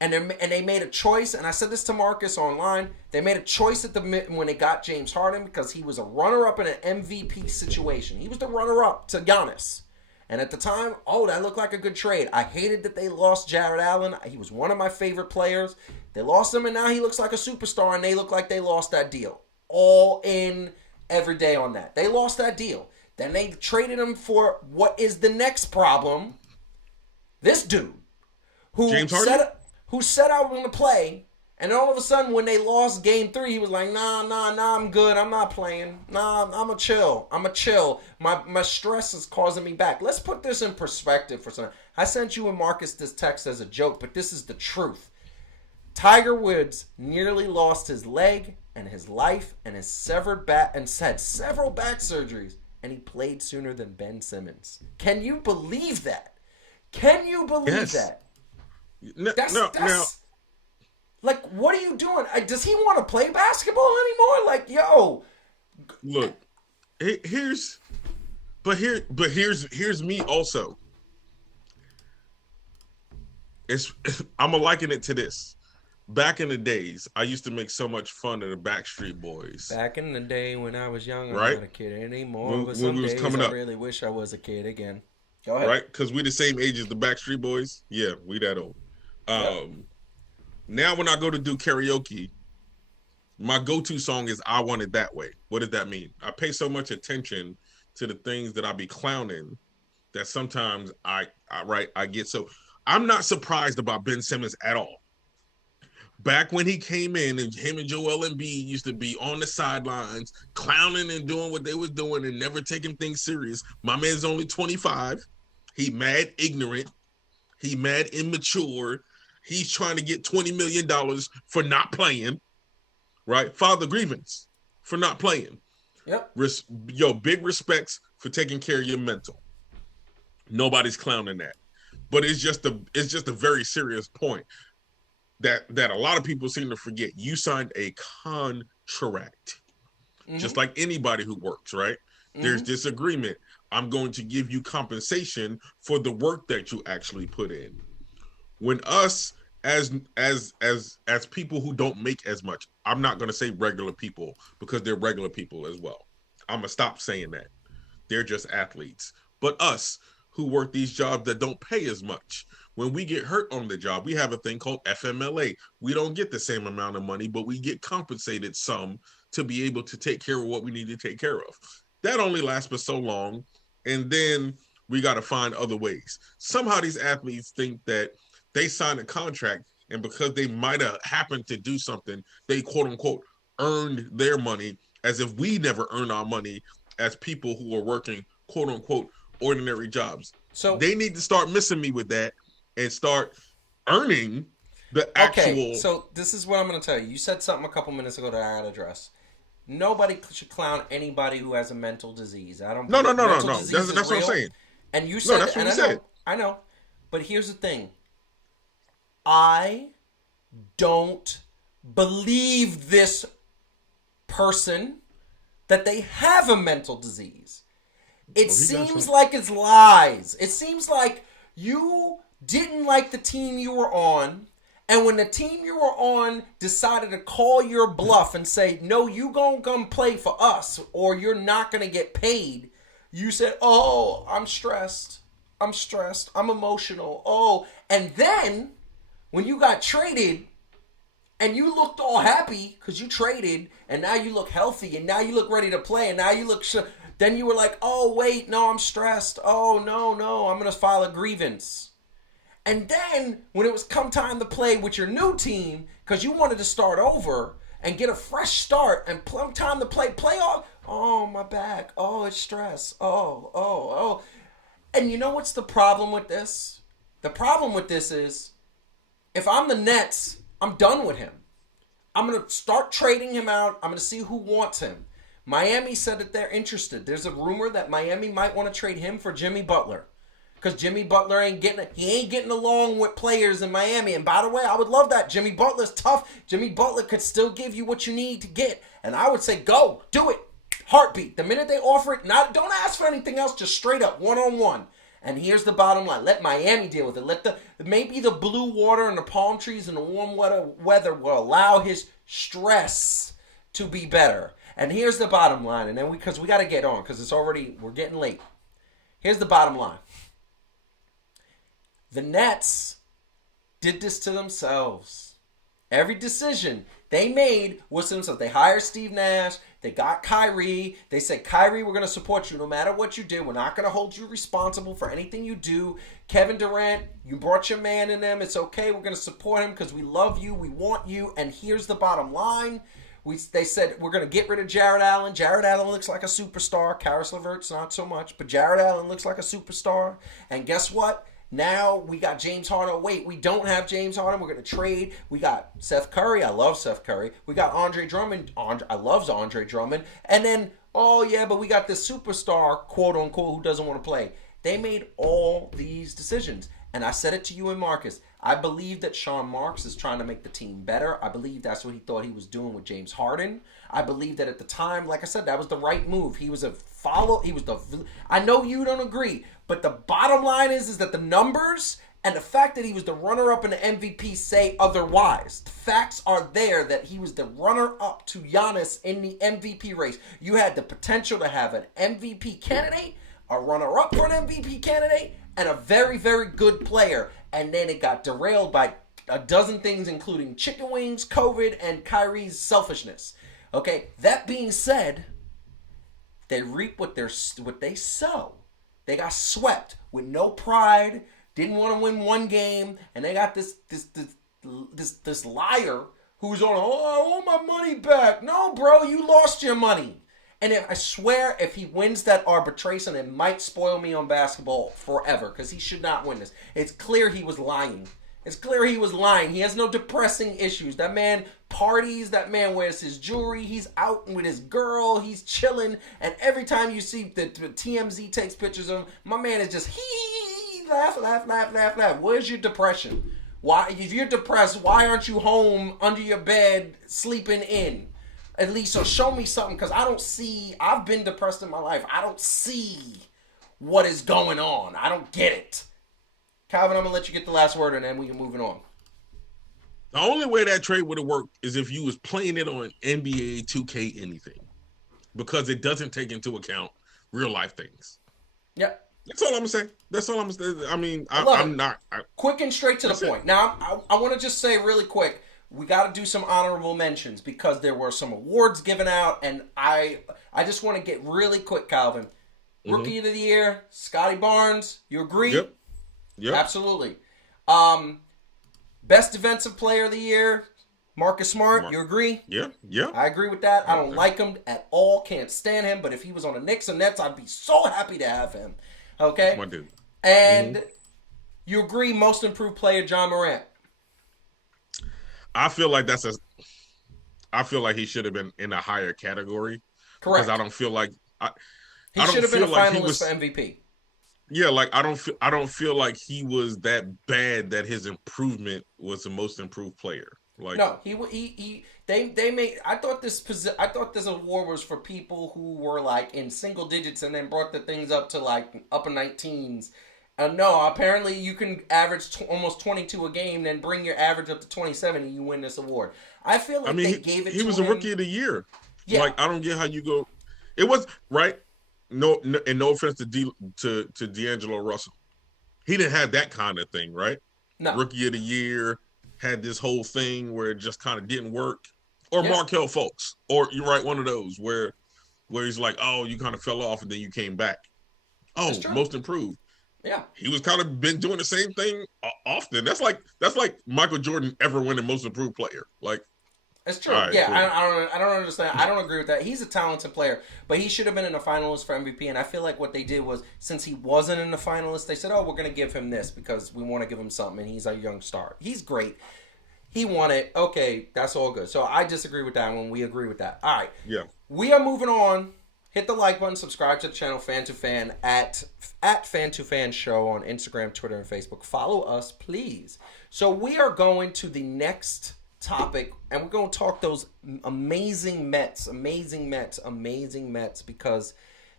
And they made a choice, and I said this to Marcus online, they made a choice when they got James Harden, because he was a runner-up in an MVP situation. He was the runner-up to Giannis. And at the time, that looked like a good trade. I hated that they lost Jared Allen. He was one of my favorite players. They lost him, and now he looks like a superstar, and they look like they lost that deal. All in every day on that. They lost that deal. Then they traded him for what is the next problem. This dude, James Harden? who said I was going to play, and all of a sudden when they lost game 3, he was like, nah, I'm good. I'm not playing. Nah, I'm a chill. My stress is causing me back. Let's put this in perspective for a second. I sent you and Marcus this text as a joke, but this is the truth. Tiger Woods nearly lost his leg and his life and his severed back and had several back surgeries, and he played sooner than Ben Simmons. Can you believe that? Can you believe that? That's like, what are you doing? Does he want to play basketball anymore? Like, yo, look, here's me also. I'm gonna liken it to this. Back in the days, I used to make so much fun of the Backstreet Boys. Back in the day when I was young, I'm right? not a kid anymore. But when some days I really wish I was a kid again. Go ahead. Right? Because we the same age as the Backstreet Boys. Yeah, we that old. Yep. Now when I go to do karaoke, my go-to song is I Want It That Way. What does that mean? I pay so much attention to the things that I be clowning that sometimes I get so. I'm not surprised about Ben Simmons at all. Back when he came in, and him and Joel Embiid used to be on the sidelines, clowning and doing what they was doing and never taking things serious. My man's only 25. He mad ignorant. He mad immature. He's trying to get $20 million for not playing, right? File the grievance for not playing. Yep. Big respects for taking care of your mental. Nobody's clowning that. But it's just a very serious point that a lot of people seem to forget. You signed a contract, just like anybody who works, right? There's this agreement. I'm going to give you compensation for the work that you actually put in. When us as people who don't make as much, I'm not going to say regular people because they're regular people as well. I'm going to stop saying that. They're just athletes. But us who work these jobs that don't pay as much, when we get hurt on the job, we have a thing called FMLA. We don't get the same amount of money, but we get compensated some to be able to take care of what we need to take care of. That only lasts for so long, and then we got to find other ways. Somehow these athletes think that they signed a contract, and because they might have happened to do something, they quote-unquote earned their money, as if we never earn our money as people who are working quote-unquote ordinary jobs. So they need to start missing me with that and start earning the actual. Okay, so this is what I'm going to tell you. You said something a couple minutes ago that I got to address. Nobody should clown anybody who has a mental disease. I don't. No. That's what I'm saying. And you said, that's what you said. I know. But here's the thing. I don't believe this person that they have a mental disease. It seems like it's lies. It seems like you didn't like the team you were on, and when the team you were on decided to call your bluff and say, no, you gonna come play for us or you're not gonna get paid, you said, oh, I'm stressed, I'm emotional, oh. And then when you got traded and you looked all happy because you traded, and now you look healthy, and now you look ready to play, and now you look then you were like, oh, wait, no, I'm stressed. Oh, no, I'm going to file a grievance. And then when it was come time to play with your new team, because you wanted to start over and get a fresh start and time to play off. Oh, my back. Oh, it's stress. Oh. And you know what's the problem with this? The problem with this is if I'm the Nets, I'm done with him. I'm going to start trading him out. I'm going to see who wants him. Miami said that they're interested. There's a rumor that Miami might want to trade him for Jimmy Butler. Because Jimmy Butler ain't getting along with players in Miami. And by the way, I would love that. Jimmy Butler's tough. Jimmy Butler could still give you what you need to get. And I would say, go, do it. Heartbeat. The minute they offer it, don't ask for anything else, just straight up, one-on-one. And here's the bottom line. Let Miami deal with it. Maybe the blue water and the palm trees and the warm weather will allow his stress to be better. And here's the bottom line, and then because we got to get on, because we're getting late. Here's the bottom line. The Nets did this to themselves. Every decision they made was to themselves. They hired Steve Nash. They got Kyrie. They said, Kyrie, we're going to support you no matter what you do. We're not going to hold you responsible for anything you do. Kevin Durant, you brought your man in them. It's okay. We're going to support him because we love you. We want you. And here's the bottom line. They said, we're going to get rid of Jared Allen. Jared Allen looks like a superstar. Karis LeVert's not so much. But Jared Allen looks like a superstar. And guess what? Now we got James Harden. Wait, we don't have James Harden. We're going to trade. We got Seth Curry. I love Seth Curry. We got Andre Drummond. I love Andre Drummond. And then, oh yeah, but we got this superstar, quote unquote, who doesn't want to play. They made all these decisions. And I said it to you and Marcus. I believe that Sean Marks is trying to make the team better. I believe that's what he thought he was doing with James Harden. I believe that at the time, like I said, that was the right move. He was I know you don't agree, but the bottom line is that the numbers and the fact that he was the runner-up in the MVP say otherwise. The facts are there that he was the runner-up to Giannis in the MVP race. You had the potential to have an MVP candidate, a runner-up for an MVP candidate, and a very, very good player. And then it got derailed by a dozen things, including chicken wings, COVID, and Kyrie's selfishness. Okay, that being said, they reap what they sow. They got swept with no pride, didn't want to win one game, and they got this liar who's on, oh, I want my money back. No, bro, you lost your money. And I swear, if he wins that arbitration, it might spoil me on basketball forever, because he should not win this. It's clear he was lying. He has no depressing issues. That man parties. That man wears his jewelry. He's out with his girl. He's chilling. And every time you see the TMZ takes pictures of him, my man is just laugh. Where's your depression? Why, if you're depressed, why aren't you home under your bed sleeping in? At least, so show me something, because I've been depressed in my life. I don't see what is going on. I don't get it. Calvin, I'm going to let you get the last word, and then we can move it on. The only way that trade would have worked is if you was playing it on NBA 2K anything, because it doesn't take into account real life things. Yep. That's all I'm going to say. I mean, I'm not. Quick and straight to the point. Now, I want to just say really quick, we got to do some honorable mentions, because there were some awards given out, and I just want to get really quick, Calvin. Rookie of the Year, Scotty Barnes. You agree? Yep. Absolutely. Best Defensive Player of the Year, Marcus Smart. You agree? Yeah. I agree with that. I don't like him at all. Can't stand him. But if he was on the Knicks or Nets, I'd be so happy to have him. Okay? That's my dude. And you agree, Most Improved Player, John Morant. I feel like he should have been in a higher category. Correct. Because I don't feel like he should have been a finalist for MVP. Yeah, like I don't feel like he was that bad that his improvement was the most improved player. Like, no, they made. I thought this award was for people who were like in single digits and then brought the things up to like upper 19s. No, apparently you can average almost 22 a game, then bring your average up to 27 and you win this award. I feel like they gave it to him. He was a Rookie of the Year. Yeah. Like, I don't get how you go. It was, right? No, and no offense to D'Angelo Russell. He didn't have that kind of thing, right? No. Rookie of the Year, had this whole thing where it just kind of didn't work. Or Markelle Fultz. Or you're right, one of those where he's like, oh, you kind of fell off and then you came back. Oh, Most Improved. Yeah, he was kind of been doing the same thing often. That's like Michael Jordan ever winning Most Improved Player. Like, it's true. Right, yeah, cool. I don't understand. I don't agree with that. He's a talented player, but he should have been in the finalist for MVP. And I feel like what they did was, since he wasn't in the finalist, they said, "Oh, we're going to give him this because we want to give him something." And he's a young star. He's great. He won it. Okay, that's all good. So I disagree with that one. We agree with that. All right. Yeah. We are moving on. Hit the like button, subscribe to the channel Fan2Fan at Fan2Fan Show on Instagram, Twitter, and Facebook. Follow us, please. So we are going to the next topic, and we're going to talk those amazing Mets, because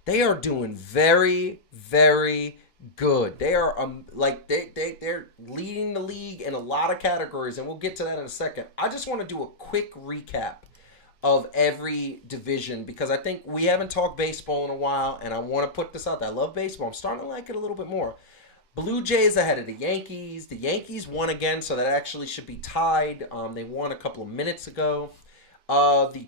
they are doing very, very good. They are they're leading the league in a lot of categories, and we'll get to that in a second. I just want to do a quick recap of every division, because I think we haven't talked baseball in a while, and I want to put this out there. I love baseball. I'm starting to like it a little bit more. Blue Jays ahead of the Yankees. The Yankees won again, so that actually should be tied. They won a couple of minutes ago. The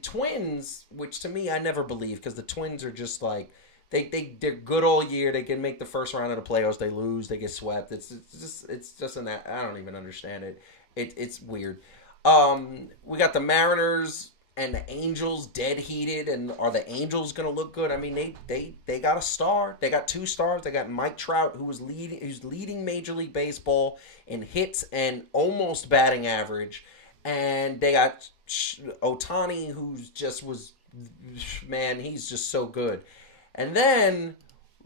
Twins, which to me I never believe, because the Twins are just like they're good all year. They can make the first round of the playoffs. They lose. They get swept. It's just I don't even understand it. It's weird. We got the Mariners and the Angels dead heated, and are the Angels gonna look good? I mean, they got a star. They got 2 stars. They got Mike Trout, who's leading Major League Baseball in hits and almost batting average, and they got Otani, who's just was, man, he's just so good. And then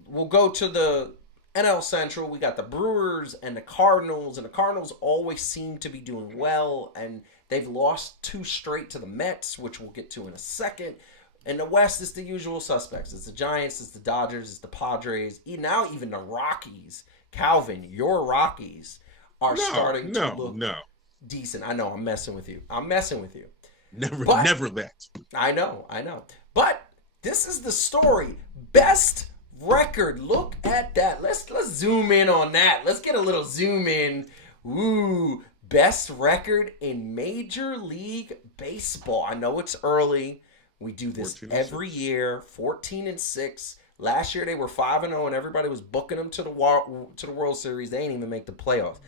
we'll go to the NL Central. We got the Brewers and the Cardinals, and the Cardinals always seem to be doing well, and they've lost 2 straight to the Mets, which we'll get to in a second. And the West is the usual suspects. It's the Giants, it's the Dodgers, it's the Padres. Now even the Rockies. Calvin, your Rockies are starting to look decent. I know, I'm messing with you. Never that. I know. But this is the story. Best record. Look at that. Let's zoom in on that. Let's get a little zoom in. Ooh. Best record in Major League Baseball. I know it's early. We do this every year. 14-6. Last year they were 5-0, and everybody was booking them to the World Series. They ain't even make the playoffs.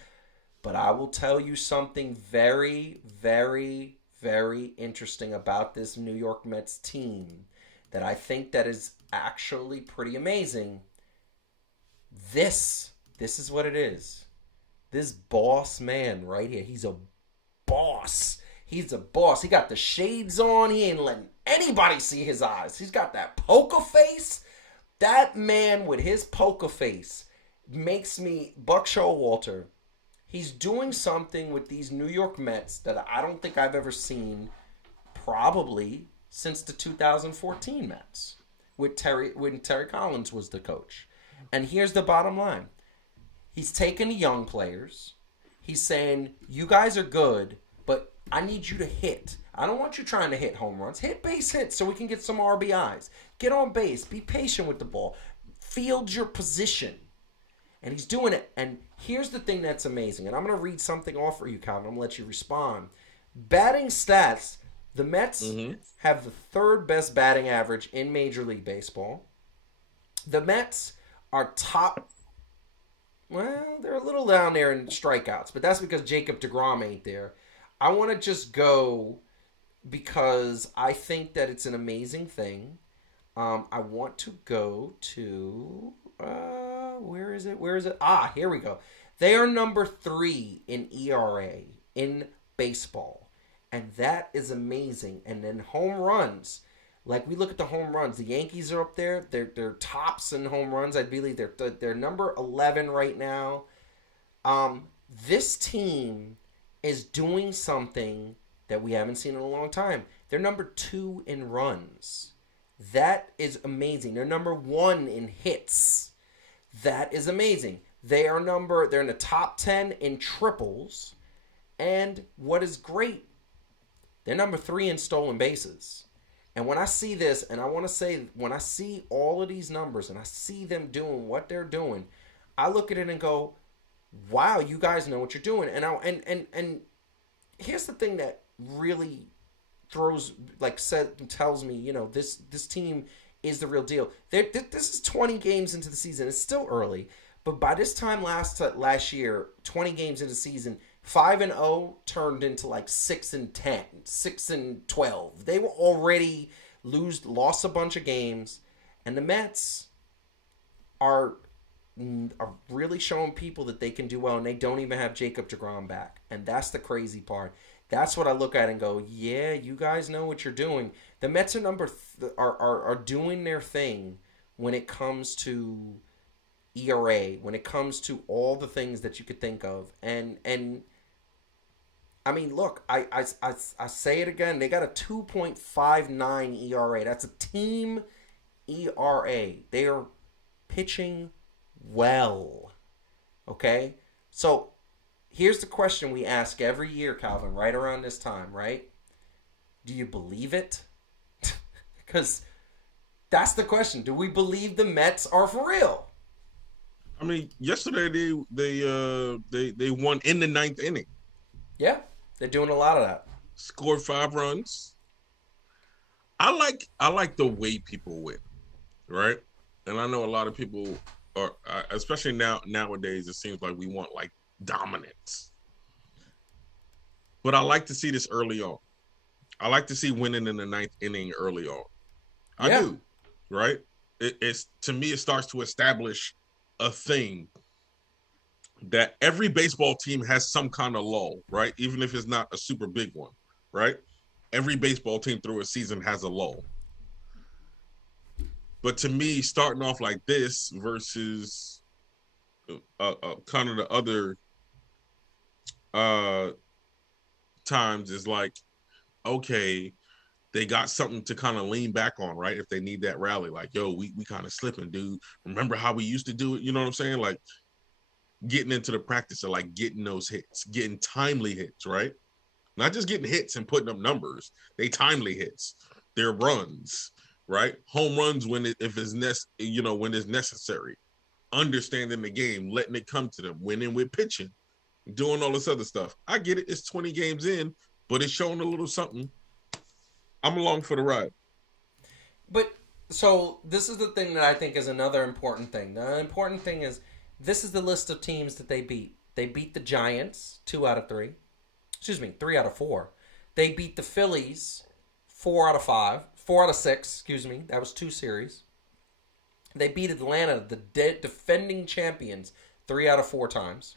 But I will tell you something very, very, very interesting about this New York Mets team that I think that is actually pretty amazing. This is what it is. This boss man right here, he's a boss. He's a boss. He got the shades on. He ain't letting anybody see his eyes. He's got that poker face. That man with his poker face makes me, Buck Showalter, he's doing something with these New York Mets that I don't think I've ever seen probably since the 2014 Mets when Terry Collins was the coach. And here's the bottom line. He's taking the young players. He's saying, you guys are good, but I need you to hit. I don't want you trying to hit home runs. Hit base hits so we can get some RBIs. Get on base. Be patient with the ball. Field your position. And he's doing it. And here's the thing that's amazing. And I'm going to read something off for you, Calvin. I'm going to let you respond. Batting stats. The Mets have the 3rd best batting average in Major League Baseball. The Mets are top. Well, they're a little down there in strikeouts, but that's because Jacob deGrom ain't there. I want to just go because I think that it's an amazing thing. I want to go to where is it? Ah, here we go. They are number 3 in ERA in baseball, and that is amazing. And then home runs. Like, we look at the home runs. The Yankees are up there. They're tops in home runs. I believe they're number 11 right now. This team is doing something that we haven't seen in a long time. They're number 2 in runs. That is amazing. They're number 1 in hits. That is amazing. They're in the top 10 in triples. And what is great, they're number 3 in stolen bases. And when I see this, and I want to say, when I see all of these numbers and I see them doing what they're doing, I look at it and go, wow, you guys know what you're doing. And here's the thing that really tells me, this team is the real deal. This is 20 games into the season. It's still early, but by this time last year, 20 games into the season, 5-0 turned into like 6-10, 6-12. They were already lost a bunch of games, and the Mets are really showing people that they can do well, and they don't even have Jacob deGrom back, and that's the crazy part. That's what I look at and go, yeah, you guys know what you're doing. The Mets are doing their thing when it comes to ERA, when it comes to all the things that you could think of, and I mean, look, I say it again. They got a 2.59 ERA. That's a team ERA. They are pitching well. Okay? So, here's the question we ask every year, Calvin, right around this time, right? Do you believe it? Because that's the question. Do we believe the Mets are for real? I mean, yesterday they won in the 9th inning. Yeah, they're doing a lot of that. Scored 5 runs. I like the way people win, right? And I know a lot of people are, especially nowadays, it seems like we want like dominance. But I like to see this early on. I like to see winning in the ninth inning early on. I Yeah. do, right? It's to me, it starts to establish a thing that every baseball team has some kind of lull, right? Even if it's not a super big one, right? Every baseball team through a season has a lull. But to me, starting off like this versus kind of the other times is like, okay, they got something to kind of lean back on, right? If they need that rally, like, yo, we kind of slipping, dude. Remember how we used to do it? You know what I'm saying? Like getting into the practice of like getting those hits, getting timely hits, right? Not just getting hits and putting up numbers. They timely hits. They're runs, right? Home runs when if it's when it's necessary. Understanding the game, letting it come to them, winning with pitching, doing all this other stuff. I get it. It's 20 games in, but it's showing a little something. I'm along for the ride. But so this is the thing that I think is another important thing. The important thing is this is the list of teams that they beat. They beat the Giants 2 out of 3. Excuse me, 3 out of 4. They beat the Phillies 4 out of 5. 4 out of 6, excuse me. That was 2 series. They beat Atlanta, the defending champions, 3 out of 4 times.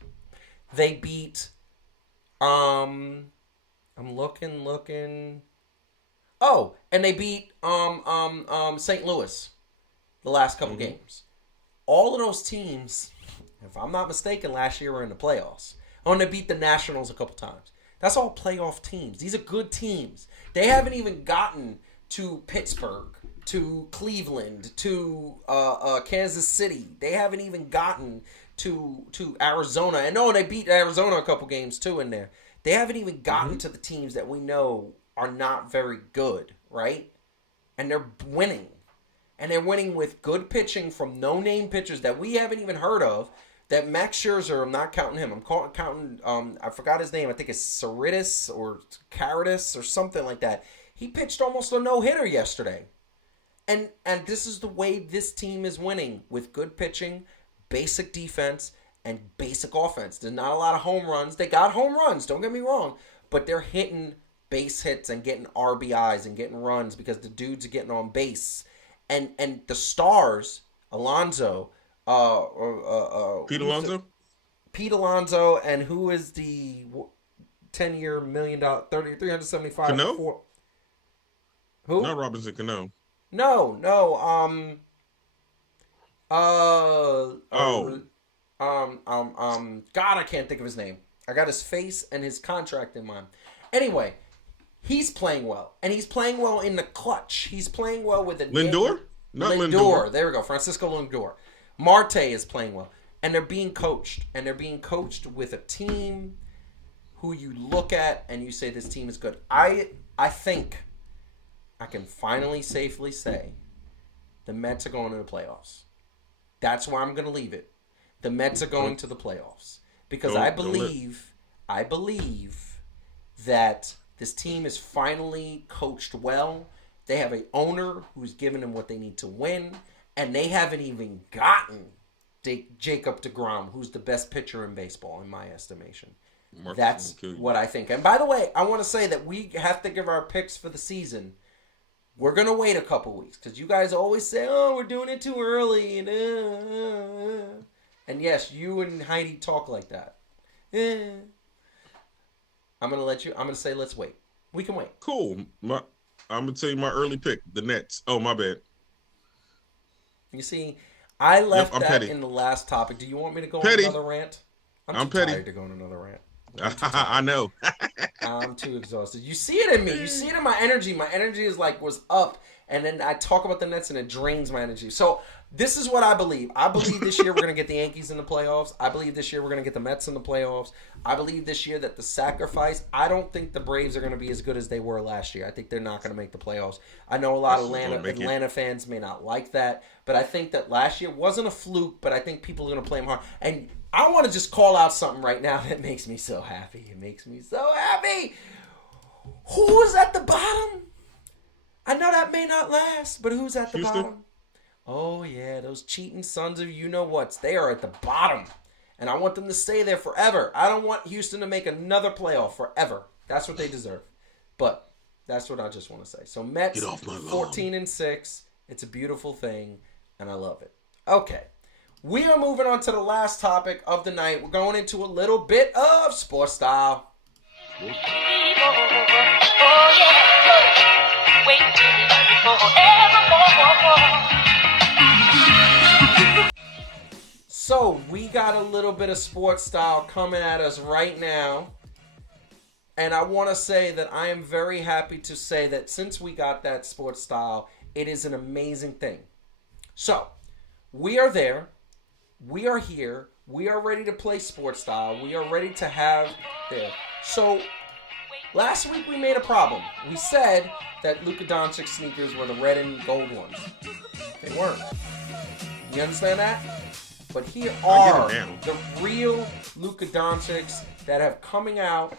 They beat I'm looking. Oh, and they beat St. Louis the last couple games. All of those teams, if I'm not mistaken, last year were in the playoffs. Oh, and they beat the Nationals a couple times. That's all playoff teams. These are good teams. They haven't even gotten to Pittsburgh, to Cleveland, to Kansas City. They haven't even gotten to Arizona. And no, they beat Arizona a couple games too in there. They haven't even gotten to the teams that we know are not very good, right? And they're winning. And they're winning with good pitching from no-name pitchers that we haven't even heard of. That Max Scherzer, I'm not counting him. I'm counting, I forgot his name. I think it's Caritas or Caritas or something like that. He pitched almost a no-hitter yesterday. And this is the way this team is winning, with good pitching, basic defense, and basic offense. There's not a lot of home runs. They got home runs, don't get me wrong. But they're hitting base hits and getting RBIs and getting runs because the dudes are getting on base. And the stars, Alonso, Pete Alonso? Pete Alonso, and who is the 10-year $1 million, 375? Cano? Who? Not Robinson Cano. No. God, I can't think of his name. I got his face and his contract in mind. Anyway, he's playing well, and he's playing well in the clutch. He's playing well with the Lindor. Not Lindor. There we go. Francisco Lindor. Marte is playing well, and they're being coached, with a team who you look at and you say this team is good. I think I can finally safely say the Mets are going to the playoffs. That's where I'm going to leave it. The Mets are going to the playoffs because I believe that this team is finally coached well. They have an owner who's giving them what they need to win, and they haven't even gotten Jacob deGrom, who's the best pitcher in baseball in my estimation. That's what I think. And by the way, I want to say that we have to give our picks for the season. We're going to wait a couple weeks because you guys always say, oh, we're doing it too early. And yes, you and Heidi talk like that. I'm going to say let's wait. We can wait. Cool. I'm going to tell you my early pick, the Nets. Oh, my bad. You see, I left that petty. in the last topic. Do you want me to go petty. on another rant? I'm too petty. tired to go on another rant. I know. I'm too exhausted. You see it in me. You see it in my energy. My energy was up, and then I talk about the Nets, and it drains my energy. So this is what I believe. I believe this year we're going to get the Yankees in the playoffs. I believe this year we're going to get the Mets in the playoffs. I believe this year that the sacrifice, I don't think the Braves are going to be as good as they were last year. I think they're not going to make the playoffs. I know a lot of Atlanta fans may not like that, but I think that last year wasn't a fluke, but I think people are going to play them hard. And I want to just call out something right now that makes me so happy. It makes me so happy. Who's at the bottom? I know that may not last, but who's at the bottom? Oh, yeah, those cheating sons of you-know-whats. They are at the bottom. And I want them to stay there forever. I don't want Houston to make another playoff forever. That's what they deserve. But That's what I just want to say. So Mets, Get off my lawn. 14-6. It's a beautiful thing, and I love it. Okay. We are moving on to the last topic of the night. We're going into a little bit of sports style. So we got a little bit of sports style coming at us right now. And I want to say that I am very happy to say that since we got that sports style, it is an amazing thing. So we are there. We are here. We are ready to play sports style. We are ready to have there. So last week we made a problem. We said that Luka Doncic sneakers were the red and gold ones. They weren't. You understand that? But here are the real Luka Doncics that have coming out.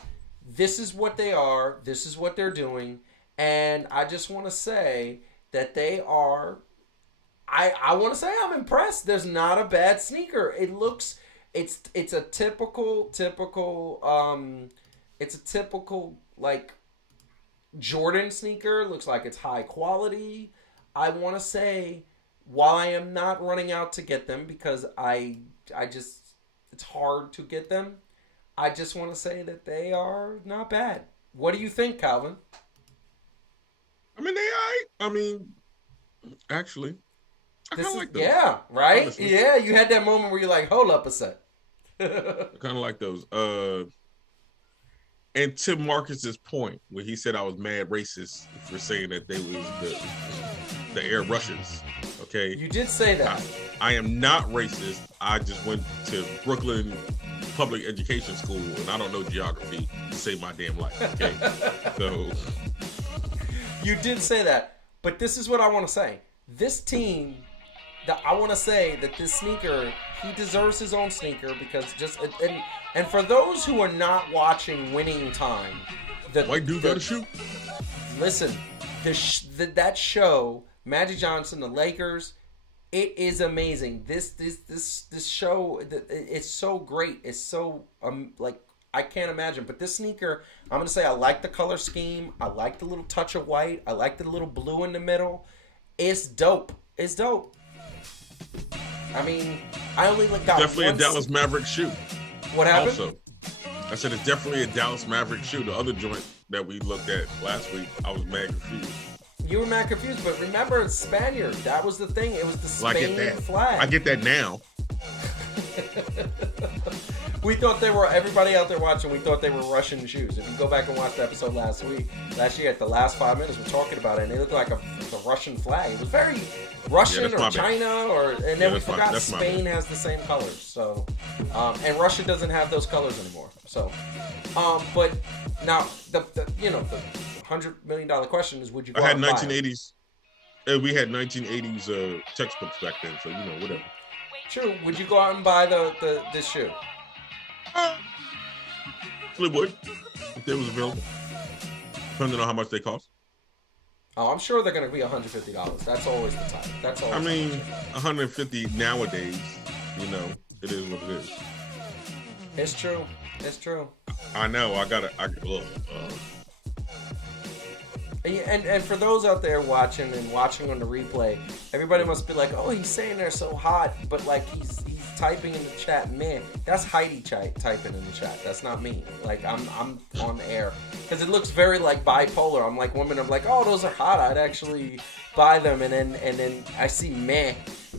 This is what they are. This is what they're doing. And I just want to say that they are... I want to say I'm impressed. There's not a bad sneaker. It looks... It's a typical like Jordan sneaker. Looks like it's high quality. I want to say, while I am not running out to get them because I just, it's hard to get them, I just want to say that they are not bad. What do you think, Calvin? I mean, I mean, actually, I kind of like those. Yeah, right? Honestly. Yeah, you had that moment where you're like, hold up a sec. I kind of like those. And to Marcus's point, where he said I was mad racist for saying that they was the Air Russians. Okay, you did say that. I am not racist. I just went to Brooklyn Public Education School, and I don't know geography to save my damn life. Okay, so you did say that, but this is what I want to say. This team, I want to say that this sneaker, he deserves his own sneaker because just and for those who are not watching Winning Time, white dude got a shoe. Listen, that show, Magic Johnson, the Lakers, it is amazing. This show, it's so great. It's so like I can't imagine. But this sneaker, I'm gonna say I like the color scheme. I like the little touch of white. I like the little blue in the middle. It's dope. It's dope. I mean, I only got definitely a Dallas Maverick shoe. What happened? Also, I said it's definitely a Dallas Maverick shoe. The other joint that we looked at last week, I was mad confused. You were mad confused, but remember, it's Spaniard. That was the thing. It was the Spaniard flag. I get that now. We thought they were, everybody out there watching, we thought they were Russian shoes. If you go back and watch the episode last year, at the last 5 minutes, we're talking about it, and they looked like a Russian flag. It was very Russian or China, and then we forgot Spain has the same colors. So, and Russia doesn't have those colors anymore. So, but now the $100 million question is, would you go I had out and 1980s. We had 1980s textbooks back then, so whatever. True. Would you go out and buy this shoe? Probably would, if they was available. Depending on how much they cost. Oh, I'm sure they're going to be $150. That's always the time. That's always. I mean, $150 nowadays. It is what it is. It's true. It's true. I know. And for those out there watching on the replay, everybody must be like, "Oh, he's saying they're so hot," but like he's typing in the chat, man. That's Heidi typing in the chat. That's not me. Like I'm on air because it looks very like bipolar. I'm like women. I'm like, "Oh, those are hot. I'd actually buy them," and then I see meh,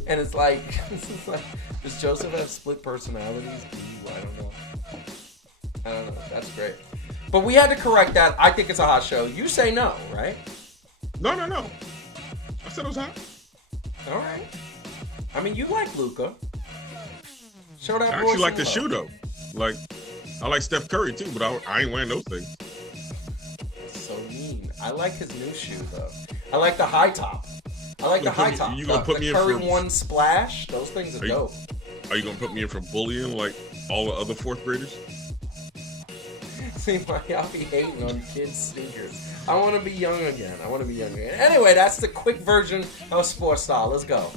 and it's like, does Joseph have split personalities? Ooh, I don't know. That's great. But we had to correct that. I think it's a hot show. You say no, right? No. I said it was hot. All right. I mean, you like Luka. Show that. I actually like the shoe though. Like, I like Steph Curry too, but I ain't wearing those things. So mean. I like his new shoe though. I like the high top. I like the high top. You gonna put me in Curry for one splash? Those things are dope. Are you gonna put me in for bullying like all the other fourth graders? See why y'all be hating on kids' sneakers. I want to be young again. Anyway, that's the quick version of Sports Style. Let's go.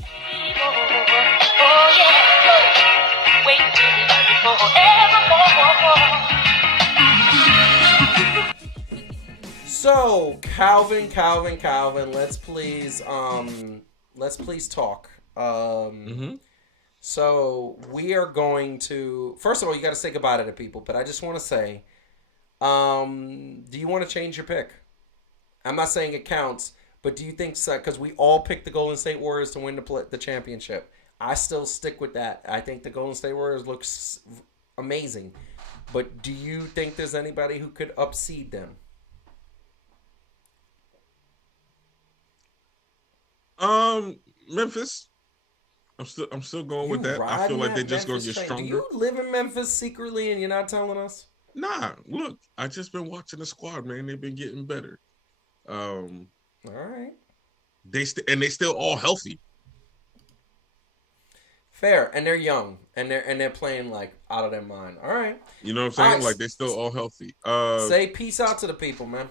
So, Calvin, let's please talk. Mm-hmm. So we are going to. First of all, you got to say goodbye to the people. But I just want to say, do you want to change your pick? I'm not saying it counts, but do you think so? Because we all picked the Golden State Warriors to win the championship. I still stick with that. I think the Golden State Warriors looks amazing. But do you think there's anybody who could upseed them? Memphis. I'm still going You with that. I feel riding like they're that just gonna Memphis get train? Do stronger. you live in Memphis secretly and you're not telling us? Nah, look, I just been watching the squad, man. They've been getting better. Um, All right. they still all healthy. Fair, and they're young, and they're playing like out of their mind. All right. You know what I'm All saying? right. Like they still all healthy. Say peace out to the people, man.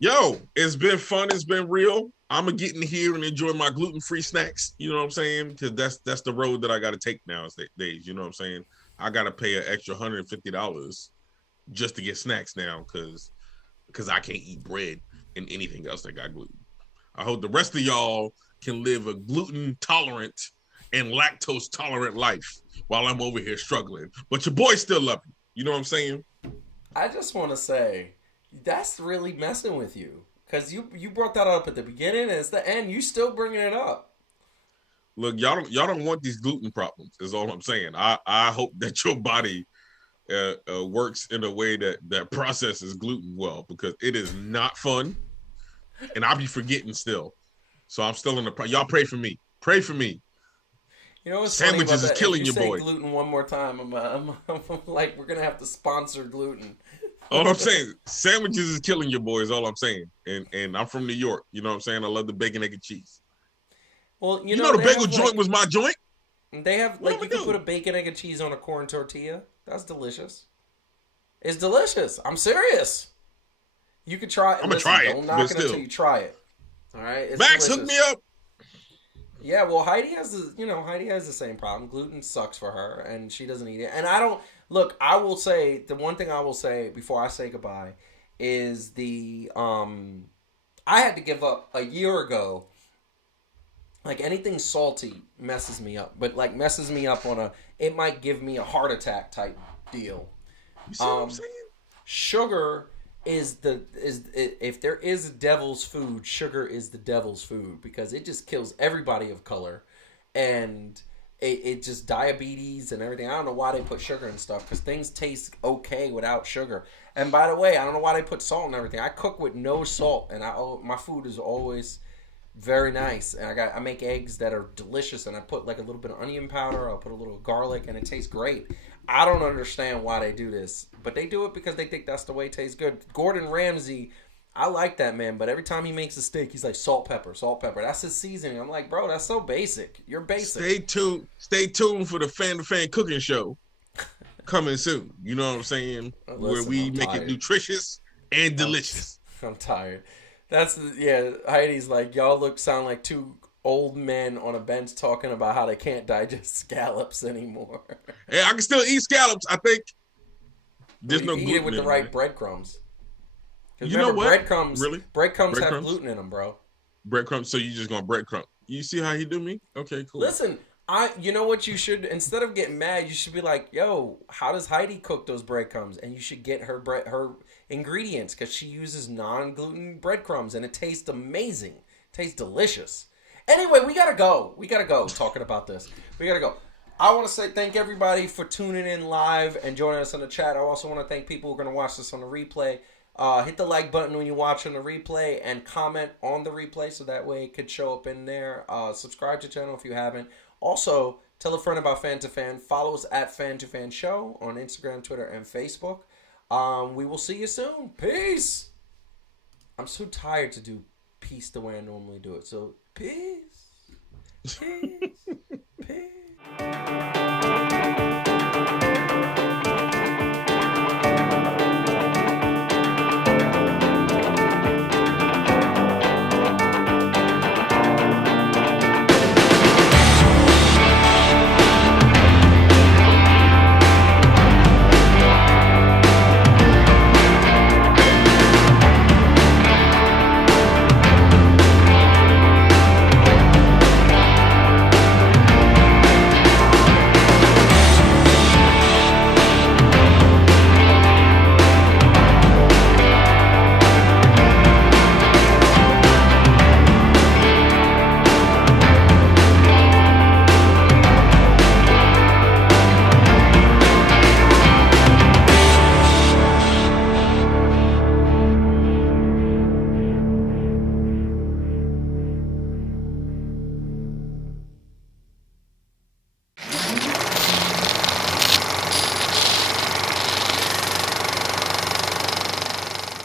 Yo, it's been fun. It's been real. I'm gonna get in here and enjoy my gluten-free snacks. You know what I'm saying? Because that's the road that I got to take nowadays. You know what I'm saying? I got to pay an extra $150 just to get snacks now because I can't eat bread and anything else that got gluten. I hope the rest of y'all can live a gluten tolerant and lactose tolerant life while I'm over here struggling. But your boy still love you. You know what I'm saying? I just want to say that's really messing with you because you brought that up at the beginning and it's the end. You still bringing it up. Look, y'all don't want these gluten problems. Is all I'm saying. I hope that your body works in a way that processes gluten well because it is not fun, and I'll be forgetting still. So I'm still in the. Y'all pray for me. Pray for me. You know what's funny about Sandwiches is that? If killing you your say boy. gluten one more time, I'm like we're gonna have to sponsor gluten. All I'm saying, sandwiches is killing your boy. Is all I'm saying. And I'm from New York. You know what I'm saying? I love the bacon, egg, and cheese. Well, You know the they bagel have joint was my joint. they have What like am you I can do? put a bacon, egg, and cheese on a corn tortilla. That's delicious. It's delicious. I'm serious. You could try it. I'm gonna Listen, try it, don't but knock it until still, you try it. All right, it's Max hook me delicious. up. Yeah, well, Heidi has the same problem. Gluten sucks for her, and she doesn't eat it. And I don't look. I will say the one thing I will say before I say goodbye is I had to give up a year ago. Like anything salty messes me up, but like messes me up on it might give me a heart attack type deal. You see what I'm Um, saying? Sugar is if there is a devil's food, sugar is the devil's food because it just kills everybody of color, and it just diabetes and everything. I don't know why they put sugar and stuff because things taste okay without sugar. And by the way, I don't know why they put salt and everything. I cook with no salt, and my food is always very nice. And I make eggs that are delicious, and I put like a little bit of onion powder. I'll put a little garlic, and it tastes great. I don't understand why they do this, but they do it because they think that's the way it tastes good. Gordon Ramsay, I like that man, but every time he makes a steak, he's like salt, pepper, salt, pepper. That's his seasoning. I'm like, bro, that's so basic. You're basic. Stay tuned for the Fan2Fan cooking show coming soon. You know what I'm saying? Where Listen, we I'm make it tired. nutritious and delicious. I'm tired. Heidi's like, y'all sound like two old men on a bench talking about how they can't digest scallops anymore. Hey, I can still eat scallops. I think Well, there's you no can eat gluten it with in the them, right man. breadcrumbs. Because You know remember, what? Really? breadcrumbs have Breadcrumbs? gluten in them, bro. Breadcrumbs. So you just gonna breadcrumb. You see how he do me? Okay, cool. Listen, you know what you should, instead of getting mad, you should be like, yo, how does Heidi cook those breadcrumbs? And you should get her ingredients because she uses non-gluten breadcrumbs and it tastes amazing. It tastes delicious. Anyway, we gotta go. Talking about this. We gotta go. I want to say thank everybody for tuning in live and joining us on the chat. I also want to thank people who are going to watch this on the replay. Hit the like button when you watch on the replay and comment on the replay so that way it could show up in there. Subscribe to the channel if you haven't. Also, tell a friend about Fan2Fan. Follow us at Fan2Fan Show on Instagram, Twitter, and Facebook. We will see you soon. Peace. I'm so tired to do peace the way I normally do it. So, peace. Peace.